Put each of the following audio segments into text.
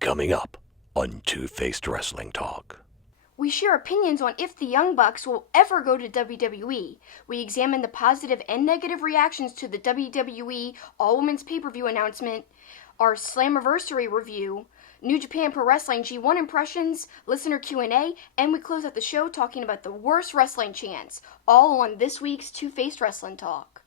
Coming up on Two-Faced Wrestling Talk. We share opinions on if the Young Bucks will ever go to WWE. We examine the positive and negative reactions to the WWE All-Women's Pay-Per-View announcement, our Slammiversary review, New Japan Pro Wrestling G1 impressions, listener Q&A, and we close out the show talking about the worst wrestling chants, all on this week's Two-Faced Wrestling Talk.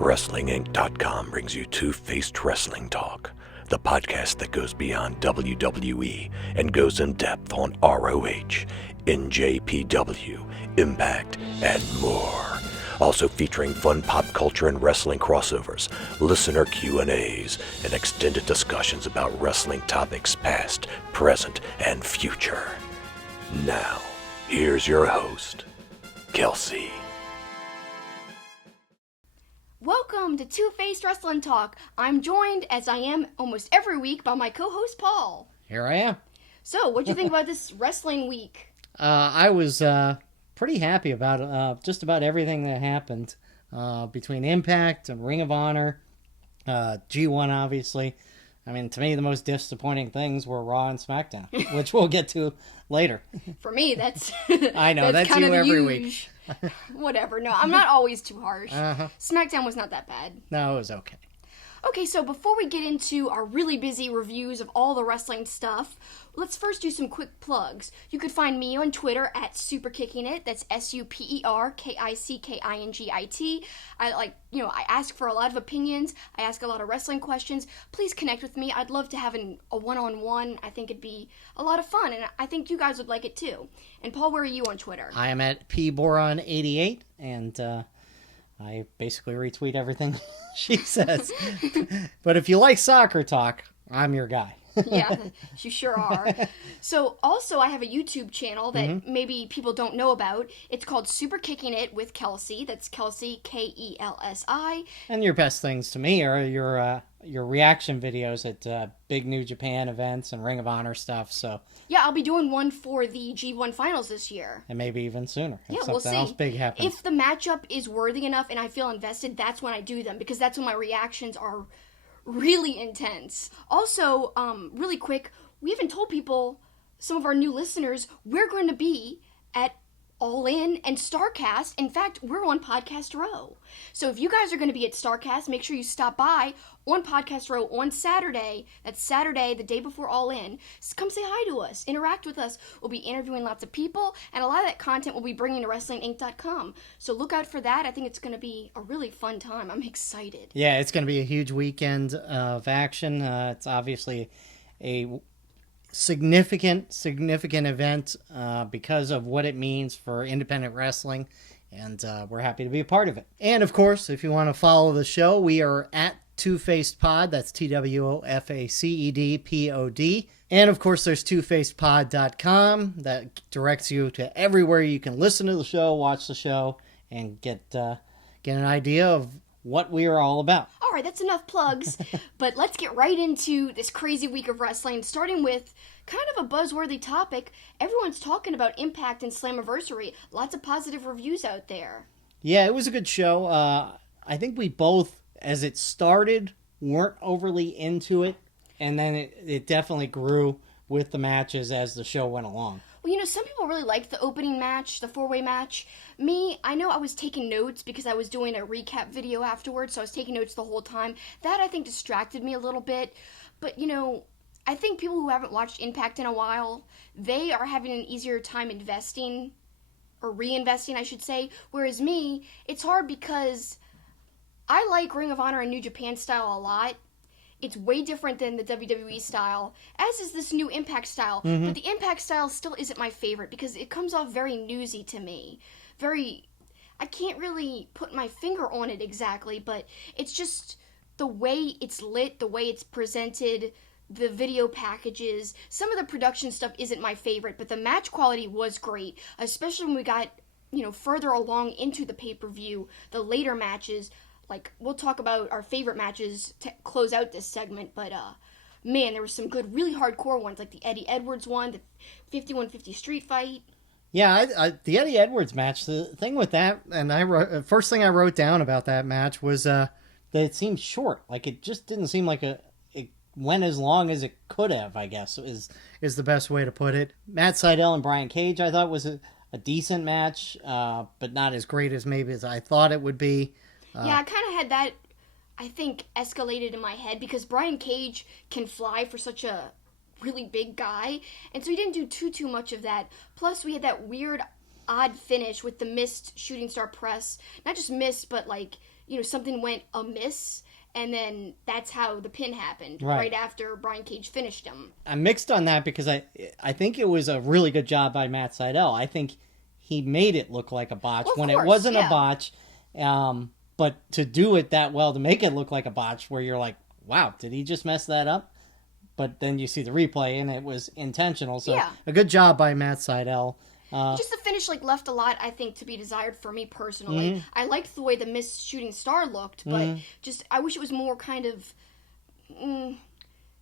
WrestlingInc.com brings you Two-Faced Wrestling Talk, the podcast that goes beyond WWE and goes in depth on ROH, NJPW, Impact, and more. Also featuring fun pop culture and wrestling crossovers, listener Q&As, and extended discussions about wrestling topics past, present, and future. Now, here's your host, Kelsi. Welcome to Two-Faced Wrestling Talk. I'm joined, as I am almost every week, by my co-host Paul. Here I am. So, what'd you think about this wrestling week? I was pretty happy about just about everything that happened between Impact and Ring of Honor, G1 obviously. I mean, to me, the most disappointing things were Raw and SmackDown, which we'll get to later. For me, that's I know, that's kind you of every week. Whatever. No, I'm not always too harsh. Uh-huh. SmackDown was not that bad. No, it was okay. Okay, so before we get into our really busy reviews of all the wrestling stuff, let's first do some quick plugs. You could find me on Twitter at SuperKickingIt. That's SuperKickingIt. I ask for a lot of opinions. I ask a lot of wrestling questions. Please connect with me. I'd love to have a one-on-one. I think it'd be a lot of fun, and I think you guys would like it too. And Paul, where are you on Twitter? I am at pboron88, and I basically retweet everything she says. But if you like soccer talk, I'm your guy. Yeah, you sure are. So, also, I have a YouTube channel that maybe people don't know about. It's called Super Kicking It with Kelsi. That's Kelsi, Kelsi. And your best things to me are your reaction videos at big New Japan events and Ring of Honor stuff. So yeah, I'll be doing one for the G1 finals this year. And maybe even sooner. Yeah, if we'll something see. else big happens. If the matchup is worthy enough and I feel invested, that's when I do them, because that's when my reactions are really intense. Also, really quick, we haven't told people, some of our new listeners, we're going to be at All In and StarCast. In fact, we're on Podcast Row. So if you guys are going to be at StarCast, make sure you stop by on Podcast Row on Saturday. That's Saturday, the day before All In. So come say hi to us. Interact with us. We'll be interviewing lots of people, and a lot of that content we'll be bringing to WrestlingInc.com. So look out for that. I think it's going to be a really fun time. I'm excited. Yeah, it's going to be a huge weekend of action. It's obviously a significant event because of what it means for independent wrestling, and we're happy to be a part of it. And of course, if you want to follow the show, we are at Two-Faced Pod. That's TWOFACEDPOD. And of course, there's twofacedpod.com that directs you to everywhere you can listen to the show, watch the show, and get an idea of what we are all about. All right, that's enough plugs, but let's get right into this crazy week of wrestling, starting with kind of a buzzworthy topic. Everyone's talking about Impact and Slammiversary. Lots of positive reviews out there. Yeah, it was a good show. I think we both, as it started, weren't overly into it, and then it definitely grew with the matches as the show went along. Well, some people really liked the opening match, the four-way match. Me, I know I was taking notes because I was doing a recap video afterwards, so I was taking notes the whole time. That, I think, distracted me a little bit. But, I think people who haven't watched Impact in a while, they are having an easier time investing, or reinvesting, I should say. Whereas me, it's hard because I like Ring of Honor and New Japan style a lot. It's way different than the WWE style, as is this new Impact style. But the Impact style still isn't my favorite because it comes off very newsy to me. I can't really put my finger on it exactly, but it's just the way it's lit, the way it's presented, the video packages. Some of the production stuff isn't my favorite, but the match quality was great, especially when we got, further along into the pay-per-view, the later matches. Like, we'll talk about our favorite matches to close out this segment, but, man, there were some good, really hardcore ones, like the Eddie Edwards one, the 5150 street fight. Yeah, the Eddie Edwards match, the thing with that, and first thing I wrote down about that match was that it seemed short. Like, it just didn't seem like it went as long as it could have, I guess, is the best way to put it. Matt Sydal and Brian Cage, I thought, was a decent match, but not as great as maybe as I thought it would be. Yeah, I kind of had that, I think, escalated in my head because Brian Cage can fly for such a really big guy, and so he didn't do too much of that. Plus, we had that weird, odd finish with the missed shooting star press. Not just missed, but like, something went amiss, and then that's how the pin happened right after Brian Cage finished him. I'm mixed on that because I think it was a really good job by Matt Sydal. I think he made it look like a botch when it wasn't a botch. But to do it that well, to make it look like a botch, where you're like, wow, did he just mess that up? But then you see the replay, and it was intentional. So a good job by Matt Sydal. Just the finish left a lot, I think, to be desired for me personally. Mm-hmm. I liked the way the missed shooting star looked, but just I wish it was more kind of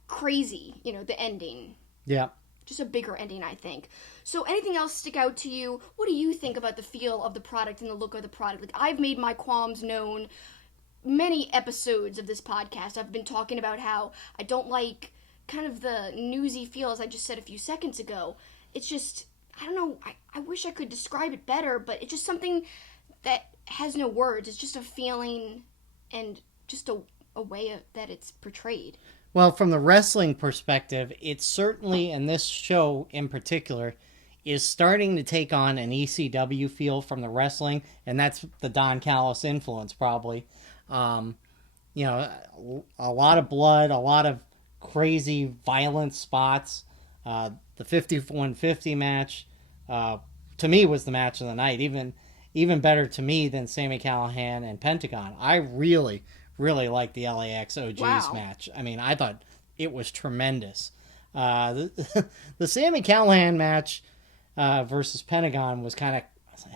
crazy, the ending. Yeah. Just a bigger ending, I think. So anything else stick out to you? What do you think about the feel of the product and the look of the product? Like, I've made my qualms known many episodes of this podcast. I've been talking about how I don't like kind of the newsy feel, as I just said a few seconds ago. It's just, I don't know, I wish I could describe it better, but it's just something that has no words. It's just a feeling and just a way that it's portrayed. Well, from the wrestling perspective, it's certainly, and this show in particular, is starting to take on an ECW feel from the wrestling, and that's the Don Callis influence, probably. A lot of blood, a lot of crazy, violent spots. The 5150 match, to me, was the match of the night. Even better to me than Sami Callihan and Pentagon. I really liked the LAX OGs match. I mean, I thought it was tremendous. The Sami Callihan match versus Pentagon was kind of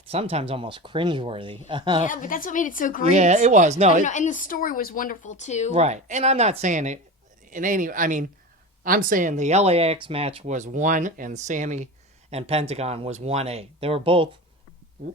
sometimes almost cringeworthy. Yeah, but that's what made it so great. Yeah, it was. No, and the story was wonderful too. Right, and I'm not saying it in any. I mean, I'm saying the LAX match was 1, and Sami and Pentagon was 1A. They were both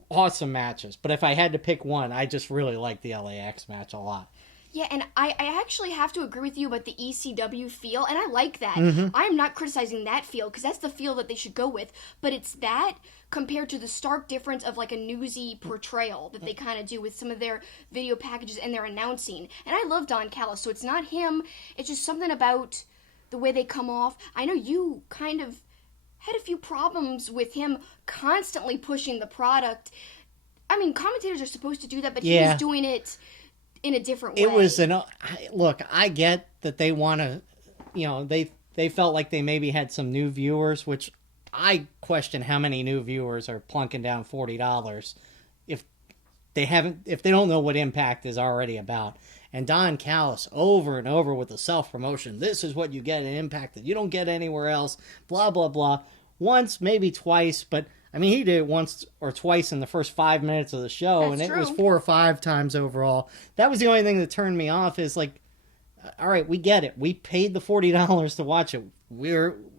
awesome matches, but if I had to pick one, I just really liked the LAX match a lot. Yeah, and I actually have to agree with you about the ECW feel, and I like that. Mm-hmm. I'm not criticizing that feel, because that's the feel that they should go with, but it's that compared to the stark difference of like a newsy portrayal that they kind of do with some of their video packages and their announcing. And I love Don Callis, so it's not him, it's just something about the way they come off. I know you kind of had a few problems with him constantly pushing the product. I mean, commentators are supposed to do that, but he was doing it in a different way. It was look, I get that they want to, they felt like they maybe had some new viewers, which I question how many new viewers are plunking down $40 if they don't know what Impact is already about. And Don Callis over and over with the self-promotion. This is what you get in Impact that you don't get anywhere else. Blah, blah, blah. Once, maybe twice, but I mean, he did it once or twice in the first 5 minutes of the show. That's and it true. was 4 or 5 times overall. That was the only thing that turned me off is like, all right, we get it. We paid the $40 to watch it.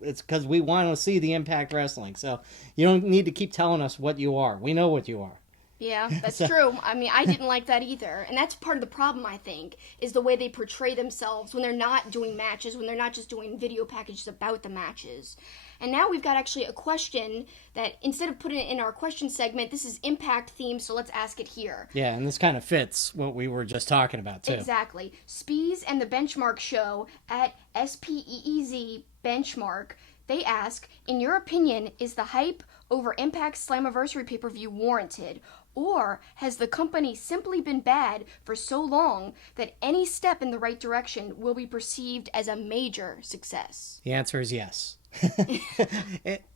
It's because we want to see the Impact Wrestling. So you don't need to keep telling us what you are. We know what you are. Yeah, that's true. I mean, I didn't like that either. And that's part of the problem, I think, is the way they portray themselves when they're not doing matches, when they're not just doing video packages about the matches. And now we've got actually a question that, instead of putting it in our question segment, this is Impact themed, so let's ask it here. Yeah, and this kind of fits what we were just talking about, too. Exactly. Spees and the Benchmark Show at SPEEZ Benchmark, they ask, in your opinion, is the hype over Impact's Slammiversary pay-per-view warranted? Or has the company simply been bad for so long that any step in the right direction will be perceived as a major success? The answer is yes.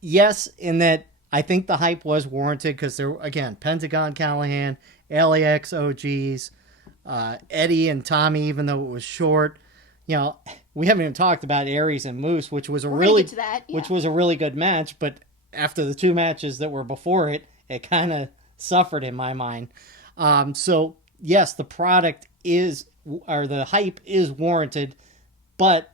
Yes, in that I think the hype was warranted because there, again, Pentagon Callahan, LAX OGs, Eddie and Tommy, even though it was short. We haven't even talked about Aries and Moose, which was which was a really good match, but after the 2 matches that were before it, it kind of suffered in my mind. So yes, the product the hype is warranted, but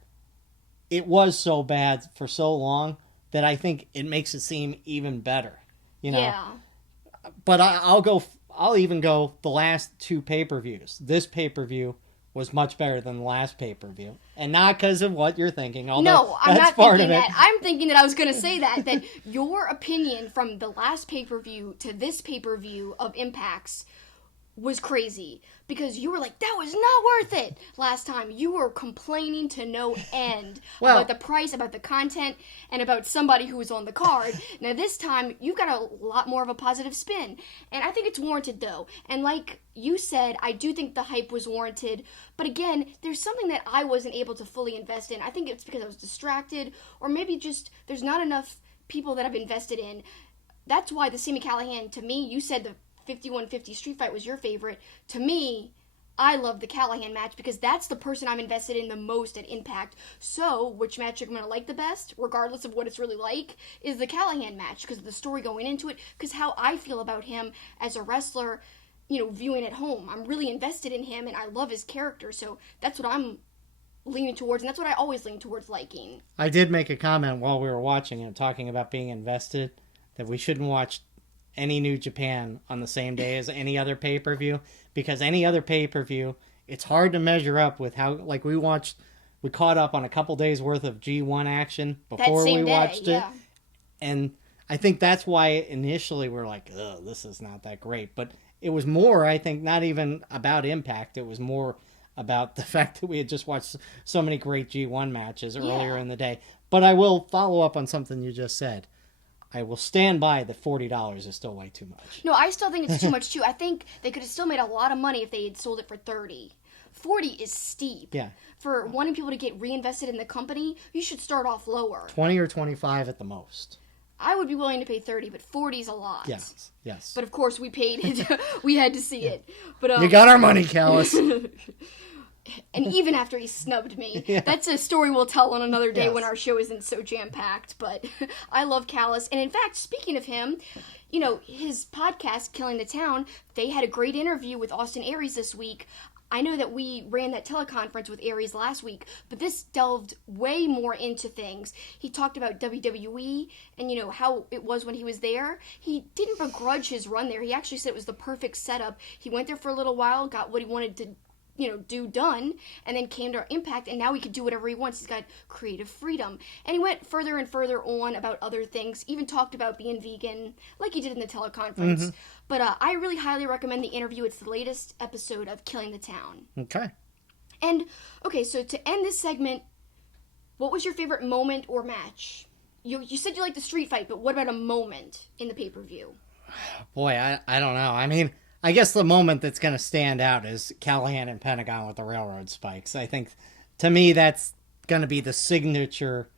it was so bad for so long that I think it makes it seem even better. Yeah. But I'll even go the last 2 pay-per-views. This pay-per-view was much better than the last pay-per-view. And not because of what you're thinking, although no, I'm that's not part thinking of it. that. I'm thinking that I was going to say that your opinion from the last pay-per-view to this pay-per-view of Impact's was crazy, because you were like, that was not worth it last time. You were complaining to no end about the price, about the content, and about somebody who was on the card. Now this time, you've got a lot more of a positive spin, and I think it's warranted, though. And like you said, I do think the hype was warranted, but again, there's something that I wasn't able to fully invest in. I think it's because I was distracted, or maybe just there's not enough people that I've invested in. That's why the Sami Callihan, to me, you said the 51-50 street fight was your favorite. To me, I love the Callihan match because that's the person I'm invested in the most at Impact. So, which match you're going to like the best, regardless of what it's really like, is the Callihan match, because of the story going into it, because how I feel about him as a wrestler, viewing at home. I'm really invested in him, and I love his character, so that's what I'm leaning towards, and that's what I always lean towards liking. I did make a comment while we were watching and talking about being invested, that we shouldn't watch any New Japan on the same day as any other pay-per-view, because any other pay-per-view, it's hard to measure up with how, like, we caught up on a couple days worth of G1 action before we watched it. And I think that's why initially we're like, ugh, this is not that great. But it was more, I think, not even about Impact. It was more about the fact that we had just watched so many great G1 matches earlier in the day. But I will follow up on something you just said. I will stand by that $40 is still way too much. No, I still think it's too much, too. I think they could have still made a lot of money if they had sold it for $30. $40 is steep. Yeah. For wanting people to get reinvested in the company, you should start off lower. 20 or 25 at the most. I would be willing to pay $30, but $40 is a lot. Yes. But of course, we paid it. We had to see it. But you got our money, Callis. And even after he snubbed me. That's a story we'll tell on another day when our show isn't so jam-packed. But I love Callis. And in fact, speaking of him, his podcast, Killing the Town, they had a great interview with Austin Aries this week. I know that we ran that teleconference with Aries last week, but this delved way more into things. He talked about WWE and, how it was when he was there. He didn't begrudge his run there. He actually said it was the perfect setup. He went there for a little while, got what he wanted to do done, and then came to Impact, and now he could do whatever he wants. He's got creative freedom. And he went further and further on about other things, even talked about being vegan, like he did in the teleconference. Mm-hmm. But I really highly recommend the interview. It's the latest episode of Killing the Town. Okay. And, okay, so to end this segment, what was your favorite moment or match? You said you liked the street fight, but what about a moment in the pay-per-view? Boy, I don't know. I mean, I guess the moment that's going to stand out is Callihan and Pentagon with the railroad spikes. I think, to me, that's going to be the signature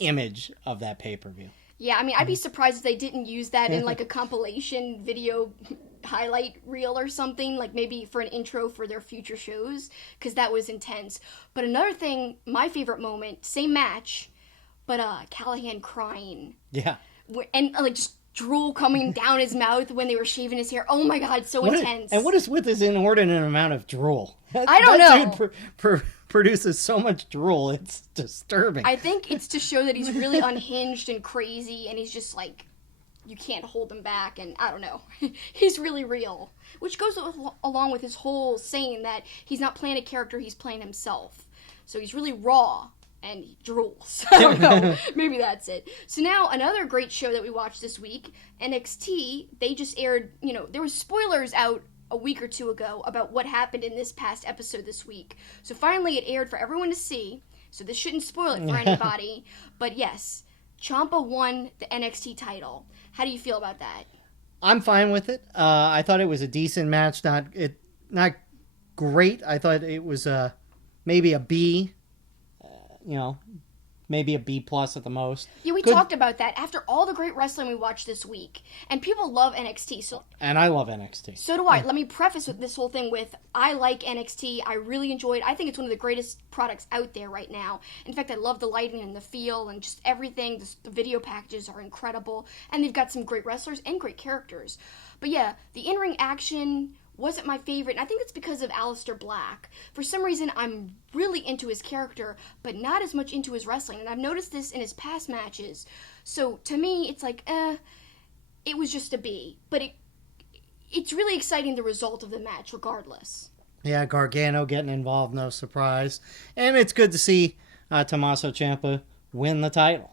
image of that pay-per-view. Yeah, I mean, I'd be surprised if they didn't use that in, like, a compilation video highlight reel or something, like maybe for an intro for their future shows, because that was intense. But another thing, my favorite moment, same match, but Callihan crying. Yeah. And, like, just drool coming down his mouth when they were shaving his hair. Oh my god, so intense. And what is with this inordinate amount of drool? I don't know. That dude produces so much drool, it's disturbing. I think it's to show that he's really unhinged and crazy, and he's just like, you can't hold him back, and I don't know. He's really real. Which goes along with his whole saying that he's not playing a character, he's playing himself. So he's really raw. And he drools. I don't know. Maybe that's it. So now, another great show that we watched this week, NXT, they just aired, there was spoilers out a week or two ago about what happened in this past episode this week. So finally, it aired for everyone to see. So this shouldn't spoil it for anybody. But yes, Ciampa won the NXT title. How do you feel about that? I'm fine with it. I thought it was a decent match. Not great. I thought it was maybe a B. Maybe a B+ at the most. Yeah, we talked about that after all the great wrestling we watched this week. And people love NXT. And I love NXT. So do I. Let me preface with this whole thing with, I like NXT. I really enjoy it. I think it's one of the greatest products out there right now. In fact, I love the lighting and the feel and just everything. The video packages are incredible. And they've got some great wrestlers and great characters. But yeah, the in-ring action wasn't my favorite, and I think it's because of Aleister Black. For some reason, I'm really into his character, but not as much into his wrestling, and I've noticed this in his past matches. So, to me, it's like, it was just a B. But it's really exciting, the result of the match, regardless. Yeah, Gargano getting involved, no surprise. And it's good to see Tommaso Ciampa win the title.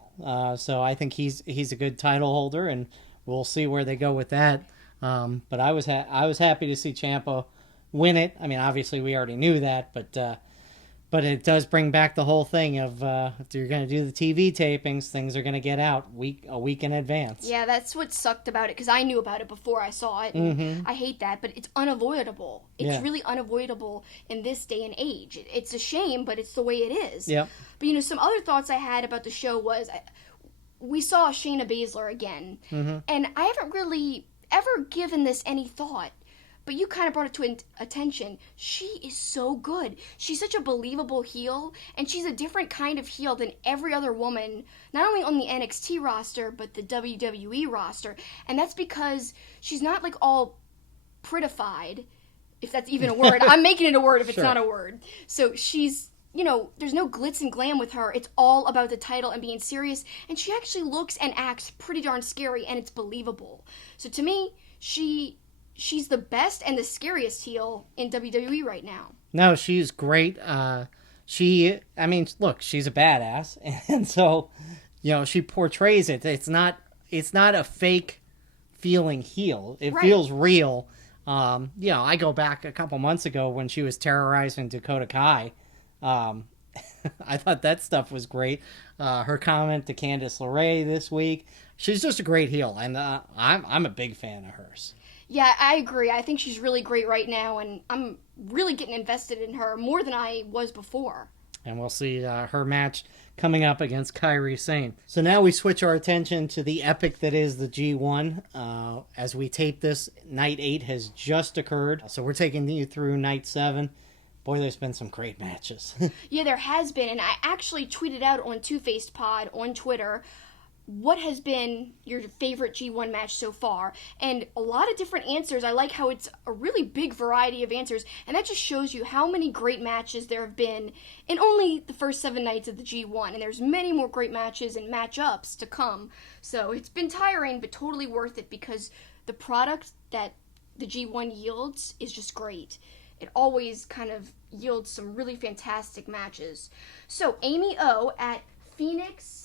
So I think he's a good title holder, and we'll see where they go with that. But I was happy to see Ciampa win it. I mean, obviously we already knew that, but it does bring back the whole thing of if you're going to do the TV tapings, things are going to get out a week in advance. Yeah, that's what sucked about it, because I knew about it before I saw it. And I hate that, but it's unavoidable. It's really unavoidable in this day and age. It's a shame, but it's the way it is. Yep. But, some other thoughts I had about the show was we saw Shayna Baszler again. And I haven't really ever given this any thought. But you kind of brought it to attention. She is so good. She's such a believable heel, and she's a different kind of heel than every other woman, not only on the NXT roster, but the WWE roster. And that's because she's not like all prettified, if that's even a word. I'm making it a word if it's not a word. So she's, there's no glitz and glam with her. It's all about the title and being serious. And she actually looks and acts pretty darn scary, and it's believable. So to me, she's the best and the scariest heel in WWE right now. No, she's great. Look, she's a badass, and so, she portrays it. It's not a fake feeling heel. It feels real. I go back a couple months ago when she was terrorizing Dakota Kai. I thought that stuff was great. Her comment to Candice LeRae this week. She's just a great heel, and I'm a big fan of hers. Yeah, I agree. I think she's really great right now, and I'm really getting invested in her more than I was before. And we'll see her match coming up against Kairi Sane. So now we switch our attention to the epic that is the G1. As we tape this, Night 8 has just occurred. So we're taking you through Night 7. Boy, there's been some great matches. Yeah, there has been, and I actually tweeted out on Two Faced Pod on Twitter, what has been your favorite G1 match so far? And a lot of different answers. I like how it's a really big variety of answers, and that just shows you how many great matches there have been in only the first 7 nights of the G1, and there's many more great matches and matchups to come. So it's been tiring, but totally worth it, because the product that the G1 yields is just great. It always kind of yields some really fantastic matches. So Amy O at Phoenix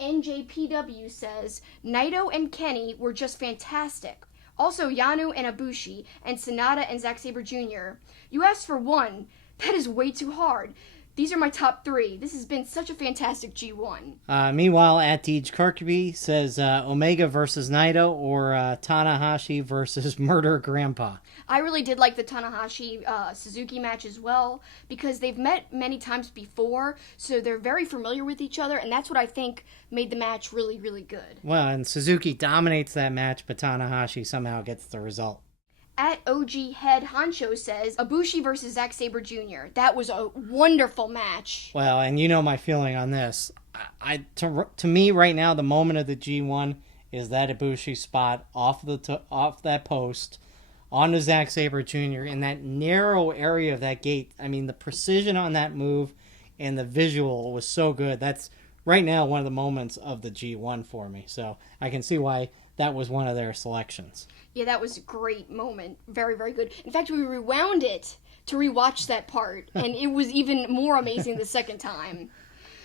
NJPW says, Naito and Kenny were just fantastic. Also, Yano and Ibushi, and Sonata and Zack Sabre Jr. You asked for one. That is way too hard. These are my top 3. This has been such a fantastic G1. Meanwhile, at Deej Kirkby says Omega versus Naito or Tanahashi versus Murder Grandpa. I really did like the Tanahashi-Suzuki match as well, because they've met many times before, so they're very familiar with each other, and that's what I think made the match really, really good. Well, and Suzuki dominates that match, but Tanahashi somehow gets the result. At OG Head Honcho says, Ibushi versus Zack Sabre Jr. That was a wonderful match. Well, and you know my feeling on this. To me right now, the moment of the G1 is that Ibushi spot off that post onto Zack Sabre Jr. in that narrow area of that gate. I mean, the precision on that move and the visual was so good. That's right now one of the moments of the G1 for me. So I can see why that was one of their selections. Yeah, that was a great moment. Very, very good. In fact, we rewound it to rewatch that part, and it was even more amazing the second time.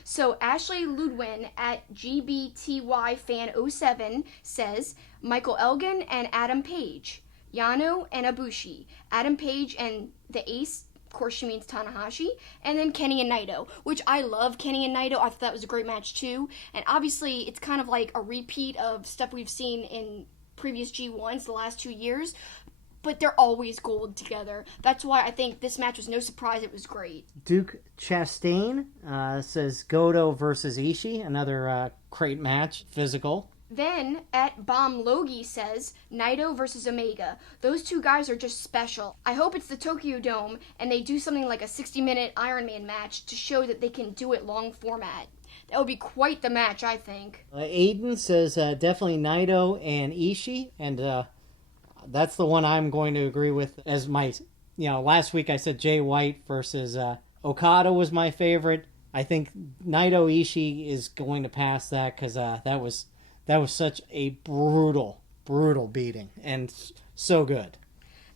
So Ashley Ludwin at GBTYFan07 says, Michael Elgin and Adam Page, Yano and Ibushi, Adam Page and the Ace, of course she means Tanahashi, and then Kenny and Naito, which I love Kenny and Naito. I thought that was a great match too, and obviously it's kind of like a repeat of stuff we've seen in previous G1s the last 2 years, but they're always gold together. That's why I think this match was no surprise. It was great. Duke Chastain says Goto versus Ishii, another great match, physical. Then, at Bomb Logie says, Naito versus Omega. Those two guys are just special. I hope it's the Tokyo Dome, and they do something like a 60-minute Iron Man match to show that they can do it long format. That would be quite the match, I think. Aiden says definitely Naito and Ishii, and that's the one I'm going to agree with as my, last week I said Jay White versus Okada was my favorite. I think Naito Ishii is going to pass that because that was such a brutal beating and so good.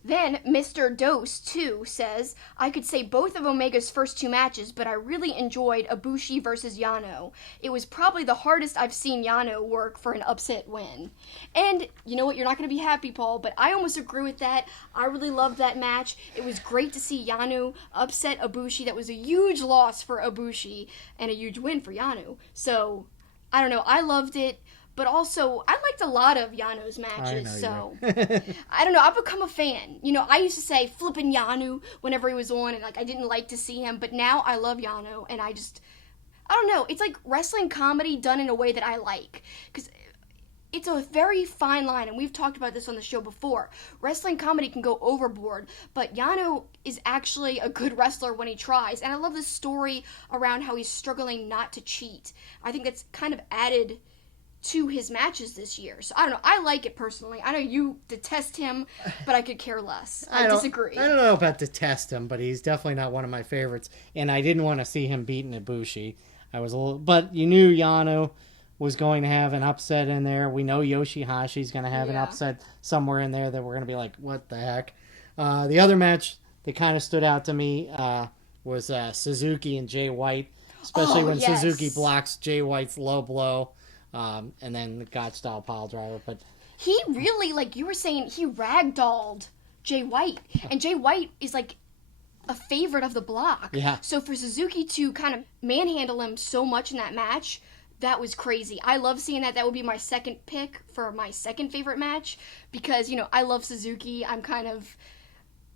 Then Mr. Dose 2 says, I could say both of Omega's first 2 matches, but I really enjoyed Ibushi versus Yano. It was probably the hardest I've seen Yano work for an upset win. And you know what, you're not going to be happy, Paul, but I almost agree with that. I really loved that match. It was great to see Yano upset Ibushi. That was a huge loss for Ibushi and a huge win for Yano. So, I don't know, I loved it. But also, I liked a lot of Yano's matches, so I don't know, I've become a fan. You know, I used to say flippin' Yano whenever he was on, and like I didn't like to see him, but now I love Yano, and I don't know, it's like wrestling comedy done in a way that I like. Because it's a very fine line, and we've talked about this on the show before. Wrestling comedy can go overboard, but Yano is actually a good wrestler when he tries, and I love the story around how he's struggling not to cheat. I think that's kind of added to his matches this year. So I don't know, I like it personally. I know you detest him, but I could care less. I disagree. I don't know about detest him, but he's definitely not one of my favorites, and I didn't want to see him beating Ibushi. But you knew Yano was going to have an upset in there. We know Yoshihashi's going to have an upset somewhere in there that we're going to be like, what the heck? The other match that kind of stood out to me was Suzuki and Jay White, especially when Suzuki blocks Jay White's low blow. And then the God style pile driver, but he really, like you were saying, he ragdolled Jay White, and Jay White is like a favorite of the block. Yeah. So for Suzuki to kind of manhandle him so much in that match, that was crazy. I love seeing that. That would be my second pick for my second favorite match because, you know, I love Suzuki. I'm kind of,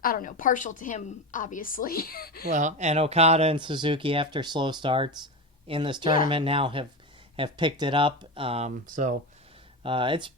I don't know, partial to him, obviously. Well, and Okada and Suzuki, after slow starts in this tournament, now have picked it up. So it's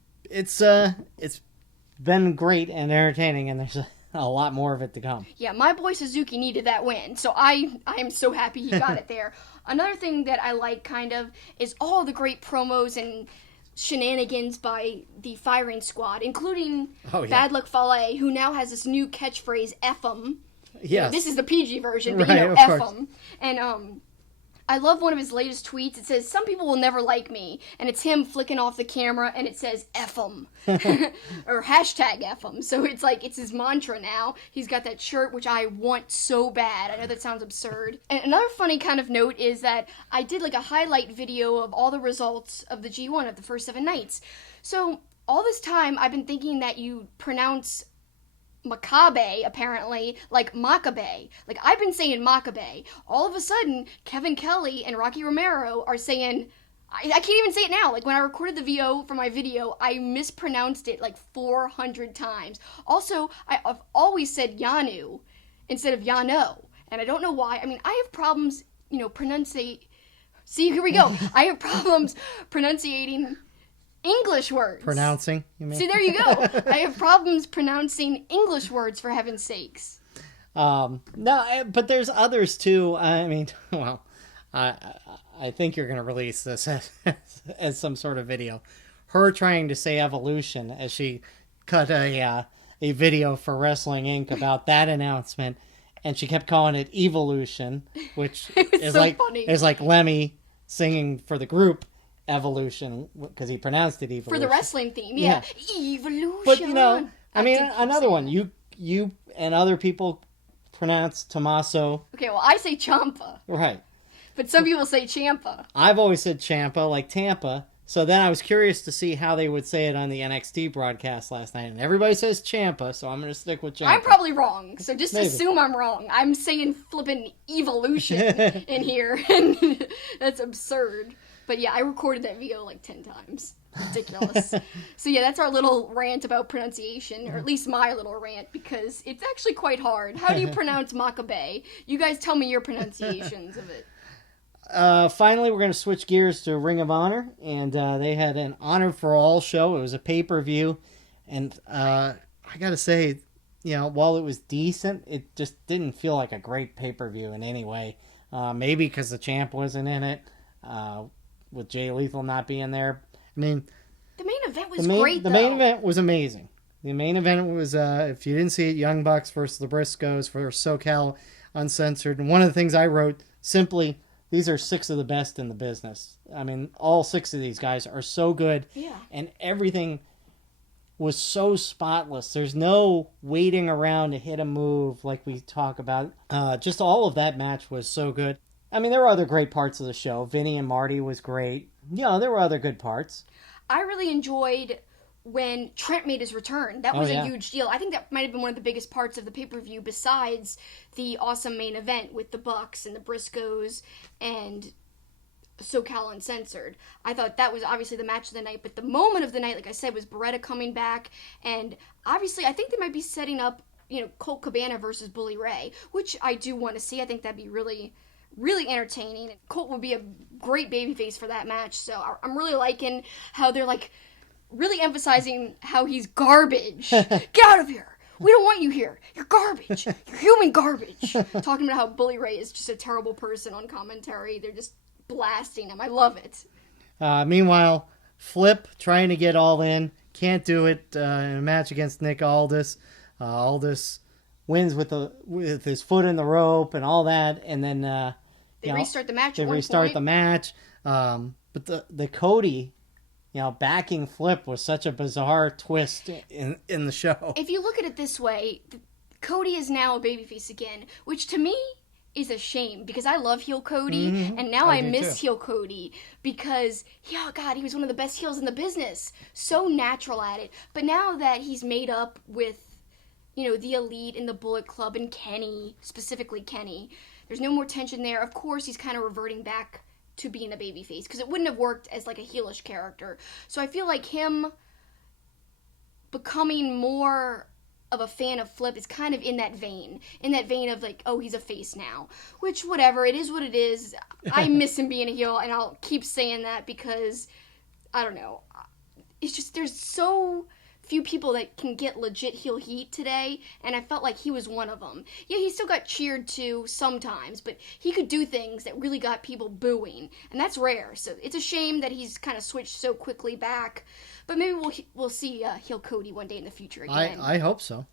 been great and entertaining, and there's a lot more of it to come. Yeah, my boy Suzuki needed that win, so I am so happy he got it there. Another thing that I like kind of is all the great promos and shenanigans by the firing squad, including Bad Luck Fale, who now has this new catchphrase, F 'em. Yes. This is the PG version, but right, you know, F 'em. And I love one of his latest tweets. It says, some people will never like me. And it's him flicking off the camera, and it says, F 'em. Or hashtag F 'em. So it's like, it's his mantra now. He's got that shirt, which I want so bad. I know that sounds absurd. And another funny kind of note is that I did like a highlight video of all the results of the G1 of the first 7 nights. So all this time, I've been thinking that you pronounce Makabe, apparently, like Makabe. Like, I've been saying Makabe. All of a sudden, Kevin Kelly and Rocky Romero are saying, I can't even say it now. Like, when I recorded the VO for my video, I mispronounced it like 400 times. Also, I've always said Yanu instead of Yano. And I don't know why. I mean, I have problems, you know, See, here we go. I have problems pronunciating English words. Pronouncing, you mean? See, there you go. I have problems pronouncing English words, for heaven's sakes. No, but there's others too. I mean, well, I think you're going to release this as some sort of video. Her trying to say evolution as she cut a video for Wrestling Inc. about that announcement, and she kept calling it Evolution, which is so like funny. is like Lemmy singing for the group Evolution because he pronounced it Evolution For the wrestling theme, yeah. Evolution. But you know, I mean, another one. You and other people pronounce Tommaso. Okay, well, I say Ciampa, Right. but some people say Ciampa. I've always said Champa, like Tampa. So then I was curious to see how they would say it on the NXT broadcast last night. And everybody says Champa, so I'm going to stick with Champa. I'm probably wrong, so just Maybe. assume I'm wrong. I'm saying flippin' Evolution in here, and that's absurd. But yeah, I recorded that video like 10 times. Ridiculous. So yeah, that's our little rant about pronunciation, or at least my little rant, because it's actually quite hard. How do you pronounce Makabe? You guys tell me your pronunciations of it. Finally, we're going to switch gears to Ring of Honor, and they had an Honor for All show. It was a pay-per-view, and I got to say, you know, while it was decent, it just didn't feel like a great pay-per-view in any way. Maybe because the champ wasn't in it, with Jay Lethal not being there. I mean, the main event was great, though. The main event was amazing. The main event was, if you didn't see it, Young Bucks versus the Briscoes for SoCal Uncensored. And one of the things I wrote, simply, these are 6 of the best in the business. I mean, all 6 of these guys are so good. Yeah. And everything was so spotless. There's no waiting around to hit a move like we talk about. Just all of that match was so good. I mean, there were other great parts of the show. Vinny and Marty was great. There were other good parts. I really enjoyed when Trent made his return. That was a huge deal. I think that might have been one of the biggest parts of the pay-per-view besides the awesome main event with the Bucks and the Briscoes and SoCal Uncensored. I thought that was obviously the match of the night, but the moment of the night, like I said, was Beretta coming back, and obviously I think they might be setting up, Colt Cabana versus Bully Ray, which I do want to see. I think that'd be really, really entertaining. Colt would be a great babyface for that match, so I'm really liking how they're, really emphasizing how he's garbage. Get out of here! We don't want you here. You're garbage. You're human garbage. Talking about how Bully Ray is just a terrible person on commentary. They're just blasting him. I love it. Meanwhile, Flip trying to get All In. Can't do it in a match against Nick Aldis. Aldis wins with his foot in the rope and all that. And then they restart the match. They restart the match. But the Cody, backing Flip was such a bizarre twist in the show. If you look at it this way, Cody is now a babyface again, which to me is a shame because I love heel Cody, and now I miss heel Cody because, he was one of the best heels in the business. So natural at it. But now that he's made up with, the Elite and the Bullet Club and Kenny, specifically Kenny, there's no more tension there. Of course, he's kind of reverting back to being a babyface because it wouldn't have worked as a heelish character. So I feel like him becoming more of a fan of Flip is kind of in that vein of he's a face now, which whatever, it is what it is. I miss him being a heel, and I'll keep saying that because I don't know, it's just there's so few people that can get legit heel heat today, and I felt like he was one of them. Yeah, he still got cheered too sometimes, but he could do things that really got people booing, and that's rare. So it's a shame that he's kind of switched so quickly back, but maybe we'll see heel Cody one day in the future again. I hope so.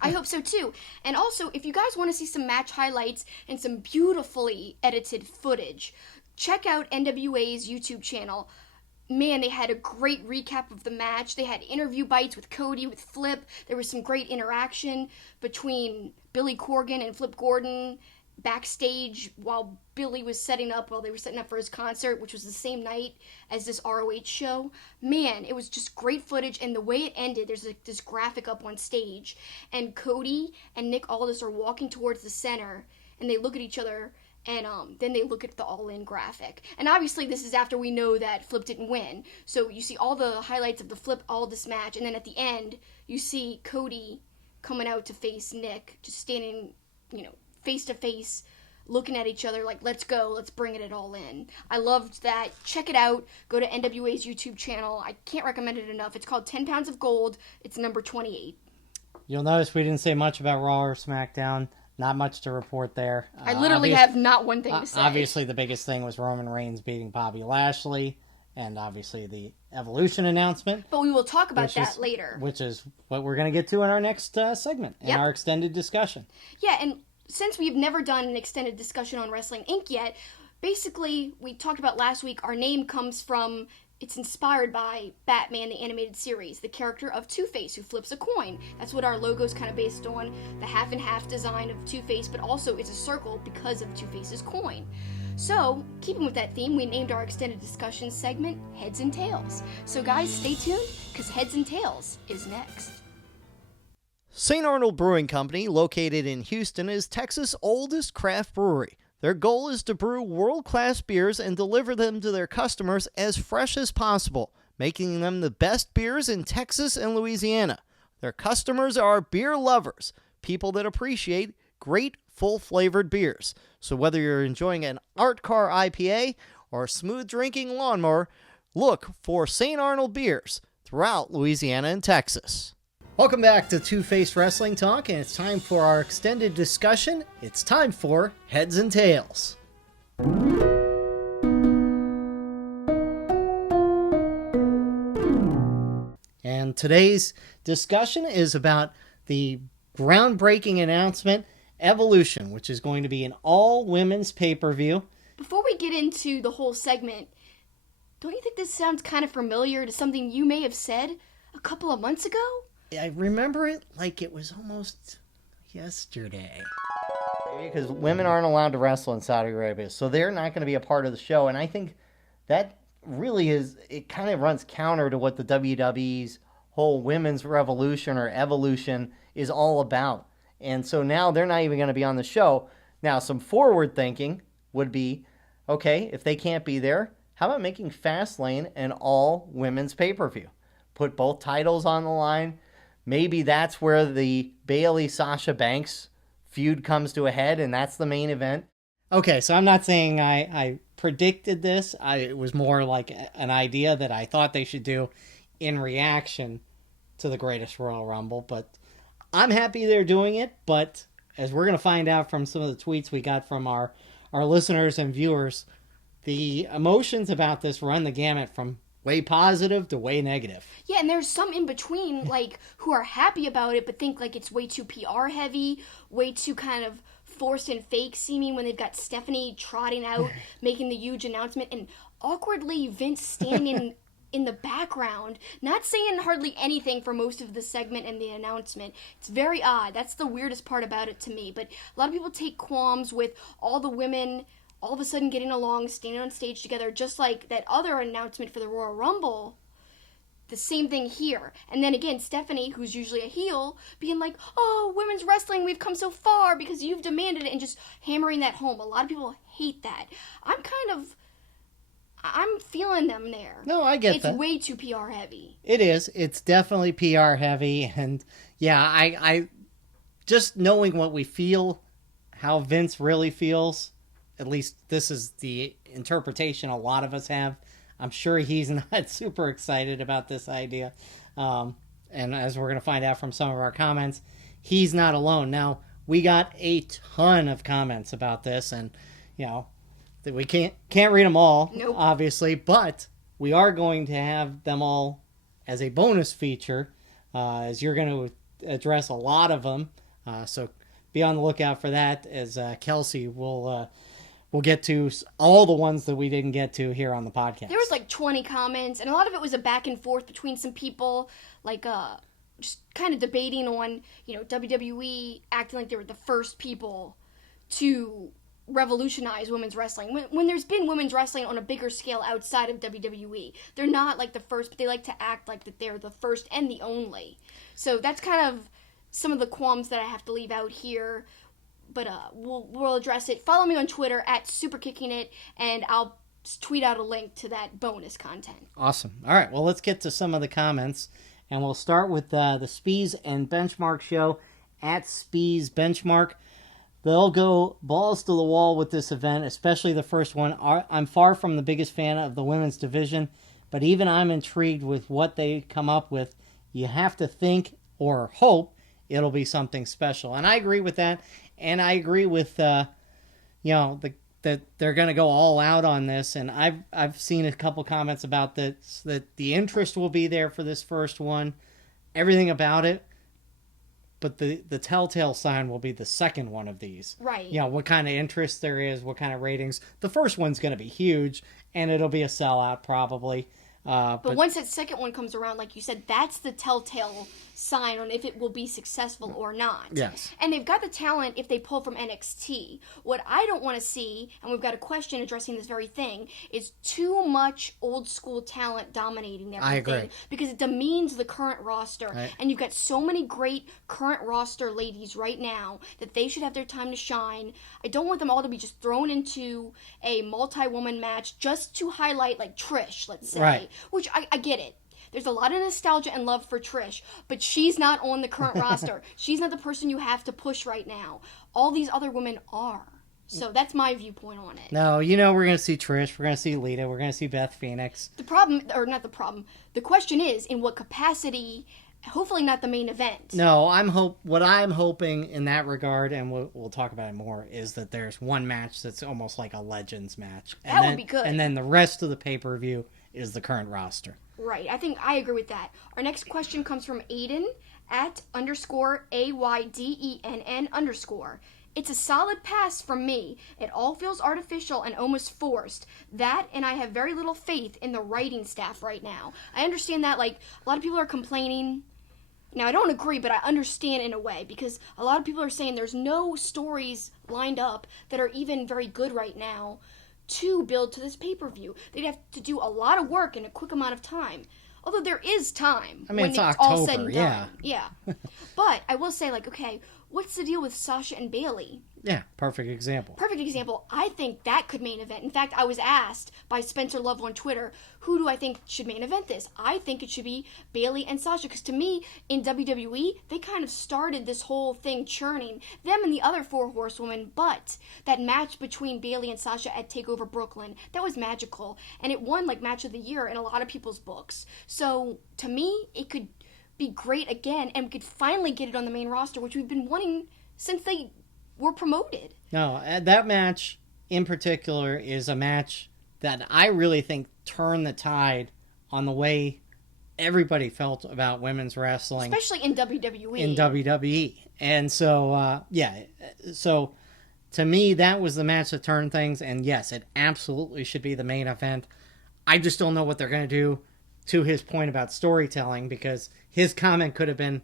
I hope so too. And also, if you guys want to see some match highlights and some beautifully edited footage, check out NWA's YouTube channel. Man, they had a great recap of the match. They had interview bites with Cody, with Flip. There was some great interaction between Billy Corgan and Flip Gordon backstage while they were setting up for his concert, which was the same night as this ROH show. Man, it was just great footage, and the way it ended, there's this graphic up on stage, and Cody and Nick Aldis are walking towards the center, and they look at each other, and then they look at the All-In graphic. And obviously this is after we know that Flip didn't win. So you see all the highlights of the Flip Aldis match, and then at the end, you see Cody coming out to face Nick, just standing, face to face, looking at each other like, let's go, let's bring it all in. I loved that. Check it out. Go to NWA's YouTube channel. I can't recommend it enough. It's called 10 Pounds of Gold. It's number 28. You'll notice we didn't say much about Raw or SmackDown. Not much to report there. I literally have not one thing to say. Obviously, the biggest thing was Roman Reigns beating Bobby Lashley, and obviously the Evolution announcement. But we will talk about that later. Which is what we're going to get to in our next segment, in our extended discussion. Yeah, and since we've never done an extended discussion on Wrestling Inc. yet, basically, we talked about last week, our name comes from, it's inspired by Batman, the animated series, the character of Two-Face, who flips a coin. That's what our logo's kind of based on, the half-and-half design of Two-Face, but also it's a circle because of Two-Face's coin. So, keeping with that theme, we named our extended discussion segment Heads and Tails. So guys, stay tuned, because Heads and Tails is next. St. Arnold Brewing Company, located in Houston, is Texas' oldest craft brewery. Their goal is to brew world-class beers and deliver them to their customers as fresh as possible, making them the best beers in Texas and Louisiana. Their customers are beer lovers, people that appreciate great, full-flavored beers. So whether you're enjoying an Art Car IPA or a smooth-drinking lawnmower, look for St. Arnold beers throughout Louisiana and Texas. Welcome back to Two-Face Wrestling Talk, and it's time for our extended discussion. It's time for Heads and Tails. And today's discussion is about the groundbreaking announcement, Evolution, which is going to be an all-women's pay-per-view. Before we get into the whole segment, don't you think this sounds kind of familiar to something you may have said a couple of months ago? I remember it like it was almost yesterday. Because women aren't allowed to wrestle in Saudi Arabia, so they're not going to be a part of the show. And I think that really it kind of runs counter to what the WWE's whole women's revolution or evolution is all about. And so now they're not even going to be on the show. Now, some forward thinking would be, okay, if they can't be there, how about making Fastlane an all women's pay-per-view? Put both titles on the line. Maybe that's where the Bayley-Sasha Banks feud comes to a head, and that's the main event. Okay, so I'm not saying I predicted this. It was more like an idea that I thought they should do in reaction to the Greatest Royal Rumble. But I'm happy they're doing it. But as we're going to find out from some of the tweets we got from our listeners and viewers, the emotions about this run the gamut from way positive to way negative. Yeah, and there's some in between, like, who are happy about it but think, like, it's way too PR heavy, way too kind of forced and fake seeming when they've got Stephanie trotting out, making the huge announcement, and awkwardly Vince standing in the background, not saying hardly anything for most of the segment and the announcement. It's very odd. That's the weirdest part about it to me. But a lot of people take qualms with all the women all of a sudden getting along, standing on stage together, just like that other announcement for the Royal Rumble. The same thing here. And then again, Stephanie, who's usually a heel, being like, oh, women's wrestling, we've come so far because you've demanded it, and just hammering that home. A lot of people hate that. I'm feeling them there. No, I get that. It's way too PR heavy. It is. It's definitely PR heavy. And yeah, I just knowing what we feel, how Vince really feels, at least this is the interpretation a lot of us have. I'm sure he's not super excited about this idea. And as we're going to find out from some of our comments, he's not alone. Now, we got a ton of comments about this, and, you know, that we can't read them all, nope, obviously, but we are going to have them all as a bonus feature, as you're going to address a lot of them. So be on the lookout for that, as Kelsi will... We'll get to all the ones that we didn't get to here on the podcast. There was like 20 comments, and a lot of it was a back and forth between some people, like just kind of debating on, you know, WWE acting like they were the first people to revolutionize women's wrestling. When there's been women's wrestling on a bigger scale outside of WWE, they're not like the first, but they like to act like that they're the first and the only. So that's kind of some of the qualms that I have to leave out here. But we'll address it. Follow me on Twitter at SuperKickingIt, and I'll tweet out a link to that bonus content. Awesome. All right, well, let's get to some of the comments, and we'll start with the Spees and Benchmark show at Spees Benchmark. They'll go balls to the wall with this event, especially the first one. I'm far from the biggest fan of the women's division, but even I'm intrigued with what they come up with. You have to think or hope it'll be something special, and I agree with that. And I agree with, that they're going to go all out on this. And I've seen a couple comments about this, that the interest will be there for this first one, everything about it. But the telltale sign will be the second one of these. Right. You know, what kind of interest there is, what kind of ratings. The first one's going to be huge, and it'll be a sellout probably. But once that second one comes around, like you said, that's the telltale sign on if it will be successful or not. Yes. And they've got the talent if they pull from NXT. What I don't want to see, and we've got a question addressing this very thing, is too much old school talent dominating everything. I agree. Because it demeans the current roster. Right. And you've got so many great current roster ladies right now that they should have their time to shine. I don't want them all to be just thrown into a multi-woman match just to highlight, like, Trish, let's say. Right. Which, I get it. There's a lot of nostalgia and love for Trish, but she's not on the current roster. She's not the person you have to push right now. All these other women are. So that's my viewpoint on it. No, you know we're going to see Trish, we're going to see Lita, we're going to see Beth Phoenix. The problem, or not the problem, the question is, in what capacity, hopefully not the main event. No, what I'm hoping in that regard, and we'll talk about it more, is that there's one match that's almost like a Legends match. That would be good. And then the rest of the pay-per-view is the current roster. Right, I agree with that. Our next question comes from Aiden at _AYDENN_. It's a solid pass from me. It all feels artificial and almost forced. That, and I have very little faith in the writing staff right now. I understand that, like, a lot of people are complaining. Now, I don't agree, but I understand in a way, because a lot of people are saying there's no stories lined up that are even very good right now to build to this pay-per-view. They'd have to do a lot of work in a quick amount of time. Although there is time. I mean, it's all October, said and yeah. done. Yeah. But I will say, like, okay, what's the deal with Sasha and Bayley? Yeah, perfect example. Perfect example. I think that could main event. In fact, I was asked by Spencer Love on Twitter, who do I think should main event this? I think it should be Bayley and Sasha, because to me, in WWE, they kind of started this whole thing churning. Them and the other 4 horsewomen, but that match between Bayley and Sasha at TakeOver Brooklyn, that was magical. And it won, like, Match of the Year in a lot of people's books. So, to me, it could be great again, and we could finally get it on the main roster, which we've been wanting since they were promoted. No, that match in particular is a match that I really think turned the tide on the way everybody felt about women's wrestling. Especially in WWE. In WWE. And so, so to me, that was the match that turned things. And yes, it absolutely should be the main event. I just don't know what they're going to do, to his point about storytelling, because his comment could have been,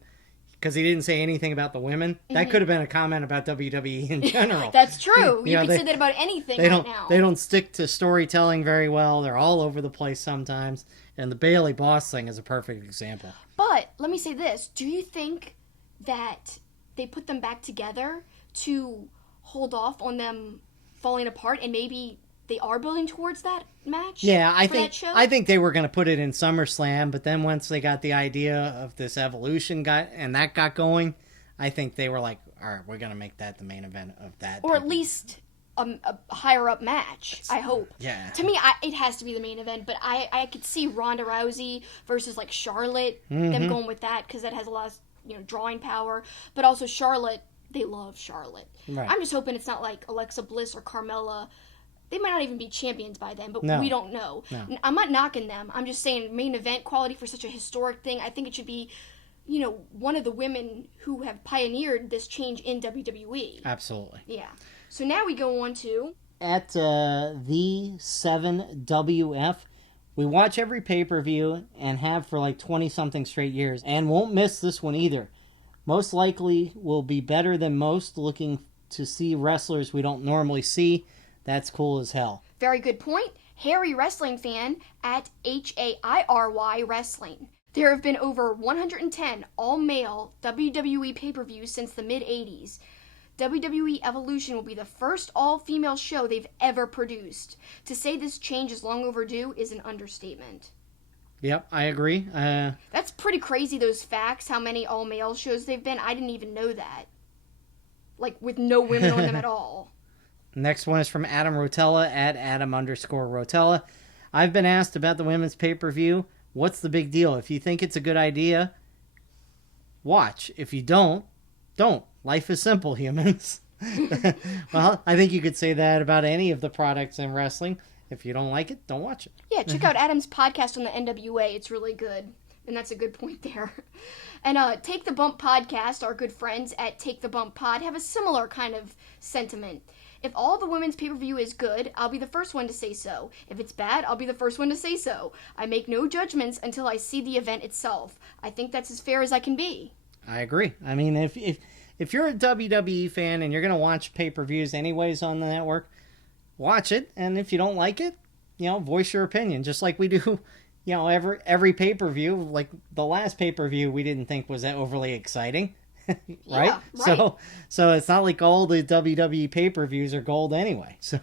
because he didn't say anything about the women, that could have been a comment about WWE in general. That's true. You could say that about anything right now. They don't stick to storytelling very well. They're all over the place sometimes. And the Bayley Boss thing is a perfect example. But let me say this. Do you think that they put them back together to hold off on them falling apart, and maybe they are building towards that match? Yeah, I think they were going to put it in SummerSlam, but then once they got the idea of this Evolution got going, I think they were like, all right, we're going to make that the main event of that. Or at least a higher up match, I hope. Yeah. To me, it has to be the main event, but I could see Ronda Rousey versus, like, Charlotte, them going with that, because that has a lot of, drawing power. But also Charlotte, they love Charlotte. Right. I'm just hoping it's not like Alexa Bliss or Carmella. They might not even be champions by then, but No. we don't know. No. I'm not knocking them. I'm just saying main event quality for such a historic thing. I think it should be, one of the women who have pioneered this change in WWE. Absolutely. Yeah. So now we go on to... At the 7WF, we watch every pay-per-view and have for like 20-something straight years, and won't miss this one either. Most likely will be better than most, looking to see wrestlers we don't normally see. That's cool as hell. Very good point. Harry Wrestling Fan at HAIRY Wrestling. There have been over 110 all-male WWE pay-per-views since the mid-'80s. WWE Evolution will be the first all-female show they've ever produced. To say this change is long overdue is an understatement. Yep, I agree. That's pretty crazy, those facts, how many all-male shows they've been. I didn't even know that. Like, with no women on them at all. Next one is from Adam Rotella at Adam_Rotella. I've been asked about the women's pay-per-view. What's the big deal? If you think it's a good idea, watch. If you don't. Life is simple, humans. Well, I think you could say that about any of the products in wrestling. If you don't like it, don't watch it. Yeah, check out Adam's podcast on the NWA. It's really good. And that's a good point there. And Take the Bump podcast, our good friends at Take the Bump Pod, have a similar kind of sentiment. If all the women's pay-per-view is good, I'll be the first one to say so. If it's bad, I'll be the first one to say so. I make no judgments until I see the event itself. I think that's as fair as I can be. I agree. I mean, if you're a WWE fan and you're going to watch pay-per-views anyways on the network, watch it. And if you don't like it, voice your opinion. Just like we do, every pay-per-view. Like the last pay-per-view we didn't think was that overly exciting. Right? Yeah, right. So it's not like all the WWE pay-per-views are gold anyway. So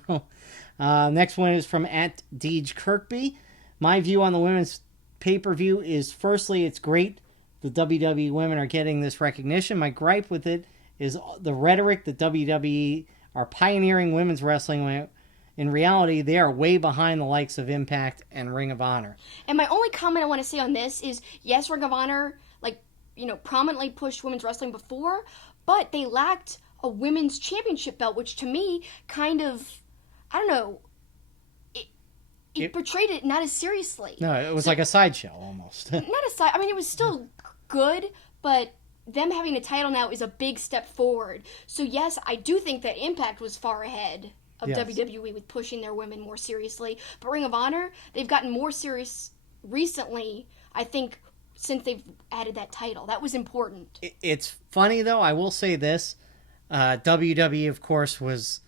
next one is from at Deej Kirkby. My view on the women's pay-per-view is, firstly, it's great the WWE women are getting this recognition. My gripe with it is the rhetoric that WWE are pioneering women's wrestling. In reality, they are way behind the likes of Impact and Ring of Honor. And my only comment I want to say on this is, yes, Ring of Honor, prominently pushed women's wrestling before, but they lacked a women's championship belt, which to me kind of, I don't know, it portrayed it not as seriously. No, it was like a sideshow almost. Not a side. I mean, it was still good, but them having a title now is a big step forward. So yes, I do think that Impact was far ahead of WWE with pushing their women more seriously. But Ring of Honor, they've gotten more serious recently, I think, since they've added that title. That was important. It's funny, though. I will say this. WWE, of course, was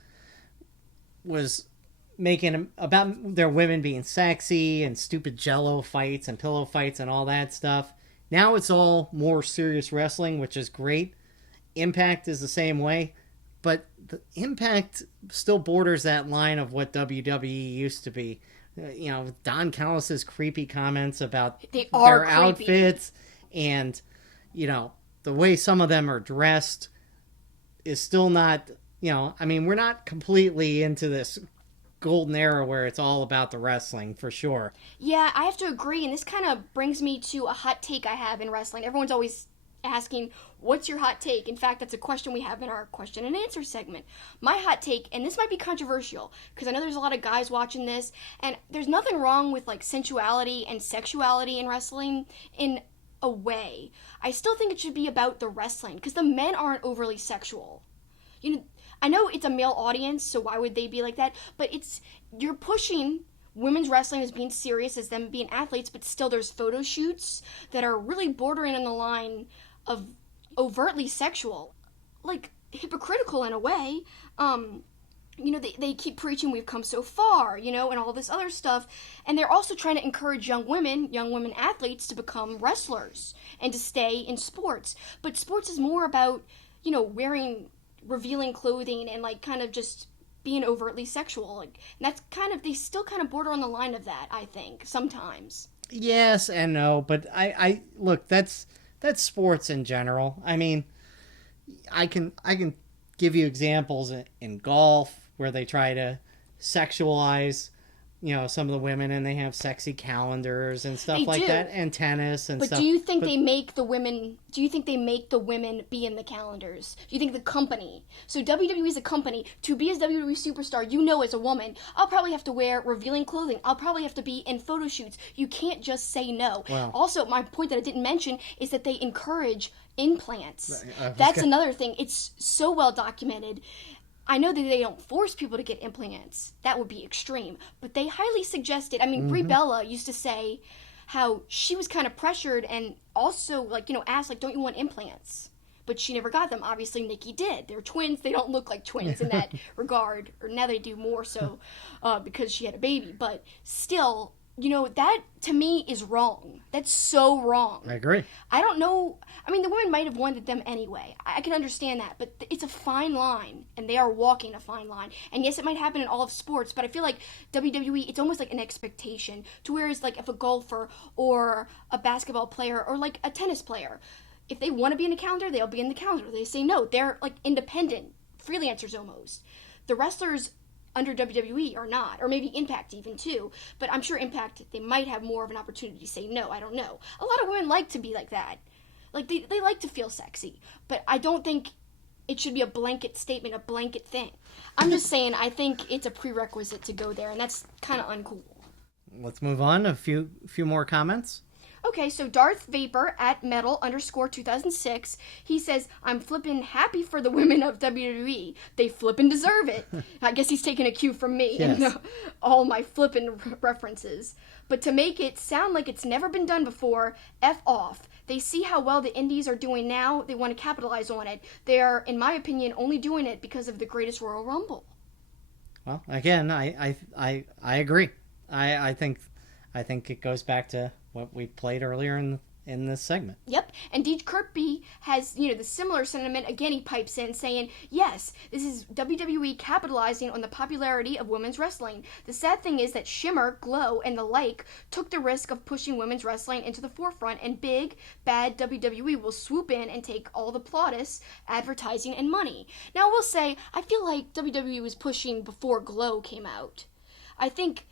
making about their women being sexy and stupid jello fights and pillow fights and all that stuff. Now it's all more serious wrestling, which is great. Impact is the same way. But the Impact still borders that line of what WWE used to be. Don Callis' creepy comments about their outfits and, the way some of them are dressed is still not, we're not completely into this golden era where it's all about the wrestling, for sure. Yeah, I have to agree, and this kind of brings me to a hot take I have in wrestling. Everyone's always asking, what's your hot take? In fact, that's a question we have in our question and answer segment. My hot take, and this might be controversial, because I know there's a lot of guys watching this, and there's nothing wrong with, sensuality and sexuality in wrestling in a way. I still think it should be about the wrestling, because the men aren't overly sexual. I know it's a male audience, so why would they be like that? But you're pushing women's wrestling as being serious, as them being athletes, but still there's photo shoots that are really bordering on the line of overtly sexual, hypocritical in a way. They keep preaching we've come so far, and all this other stuff. And they're also trying to encourage young women athletes to become wrestlers and to stay in sports. But sports is more about, wearing revealing clothing and kind of just being overtly sexual. And that's they still kind of border on the line of that, I think, sometimes. Yes and no, but I look, that's sports in general. I can give you examples in golf where they try to sexualize, some of the women, and they have sexy calendars and stuff like that, and tennis and stuff. But do you think they make the women? Do you think they make the women be in the calendars? Do you think the company? So WWE is a company. To be a WWE superstar, as a woman, I'll probably have to wear revealing clothing. I'll probably have to be in photo shoots. You can't just say no. Wow. Also, my point that I didn't mention is that they encourage implants. That's another thing. It's so well documented. I know that they don't force people to get implants. That would be extreme. But they highly suggest it. Brie Bella used to say how she was kind of pressured and also, asked, don't you want implants? But she never got them. Obviously, Nikki did. They're twins. They don't look like twins in that regard. Or now they do more so because she had a baby. But still, that to me is wrong. That's so wrong. I agree. I don't know. The women might have wanted them anyway. I can understand that. But it's a fine line, and they are walking a fine line. And yes, it might happen in all of sports, but I feel like WWE, it's almost like an expectation. To whereas, if a golfer or a basketball player or, a tennis player, if they want to be in the calendar, they'll be in the calendar. They say no. They're, independent freelancers almost. The wrestlers under WWE are not, or maybe Impact even too, but I'm sure Impact, they might have more of an opportunity to say no. I don't know. A lot of women like to be like that. They like to feel sexy, but I don't think it should be a blanket statement, a blanket thing. I'm just saying, I think it's a prerequisite to go there, and that's kind of uncool. Let's move on. A few more comments. Okay, so Darth Vapor at Metal_2006, he says, I'm flippin' happy for the women of WWE. They flippin' deserve it. I guess he's taking a cue from me and all my flippin' references. But to make it sound like it's never been done before, F off. They see how well the indies are doing now. They want to capitalize on it. They are, in my opinion, only doing it because of the Greatest Royal Rumble. Well, again, I agree. I think it goes back to what we played earlier in this segment. Yep, and Deej Kirkby has, the similar sentiment. Again, he pipes in saying, yes, this is WWE capitalizing on the popularity of women's wrestling. The sad thing is that Shimmer, Glow, and the like took the risk of pushing women's wrestling into the forefront, and big, bad WWE will swoop in and take all the plaudits, advertising, and money. Now, I will say, I feel like WWE was pushing before Glow came out. I think,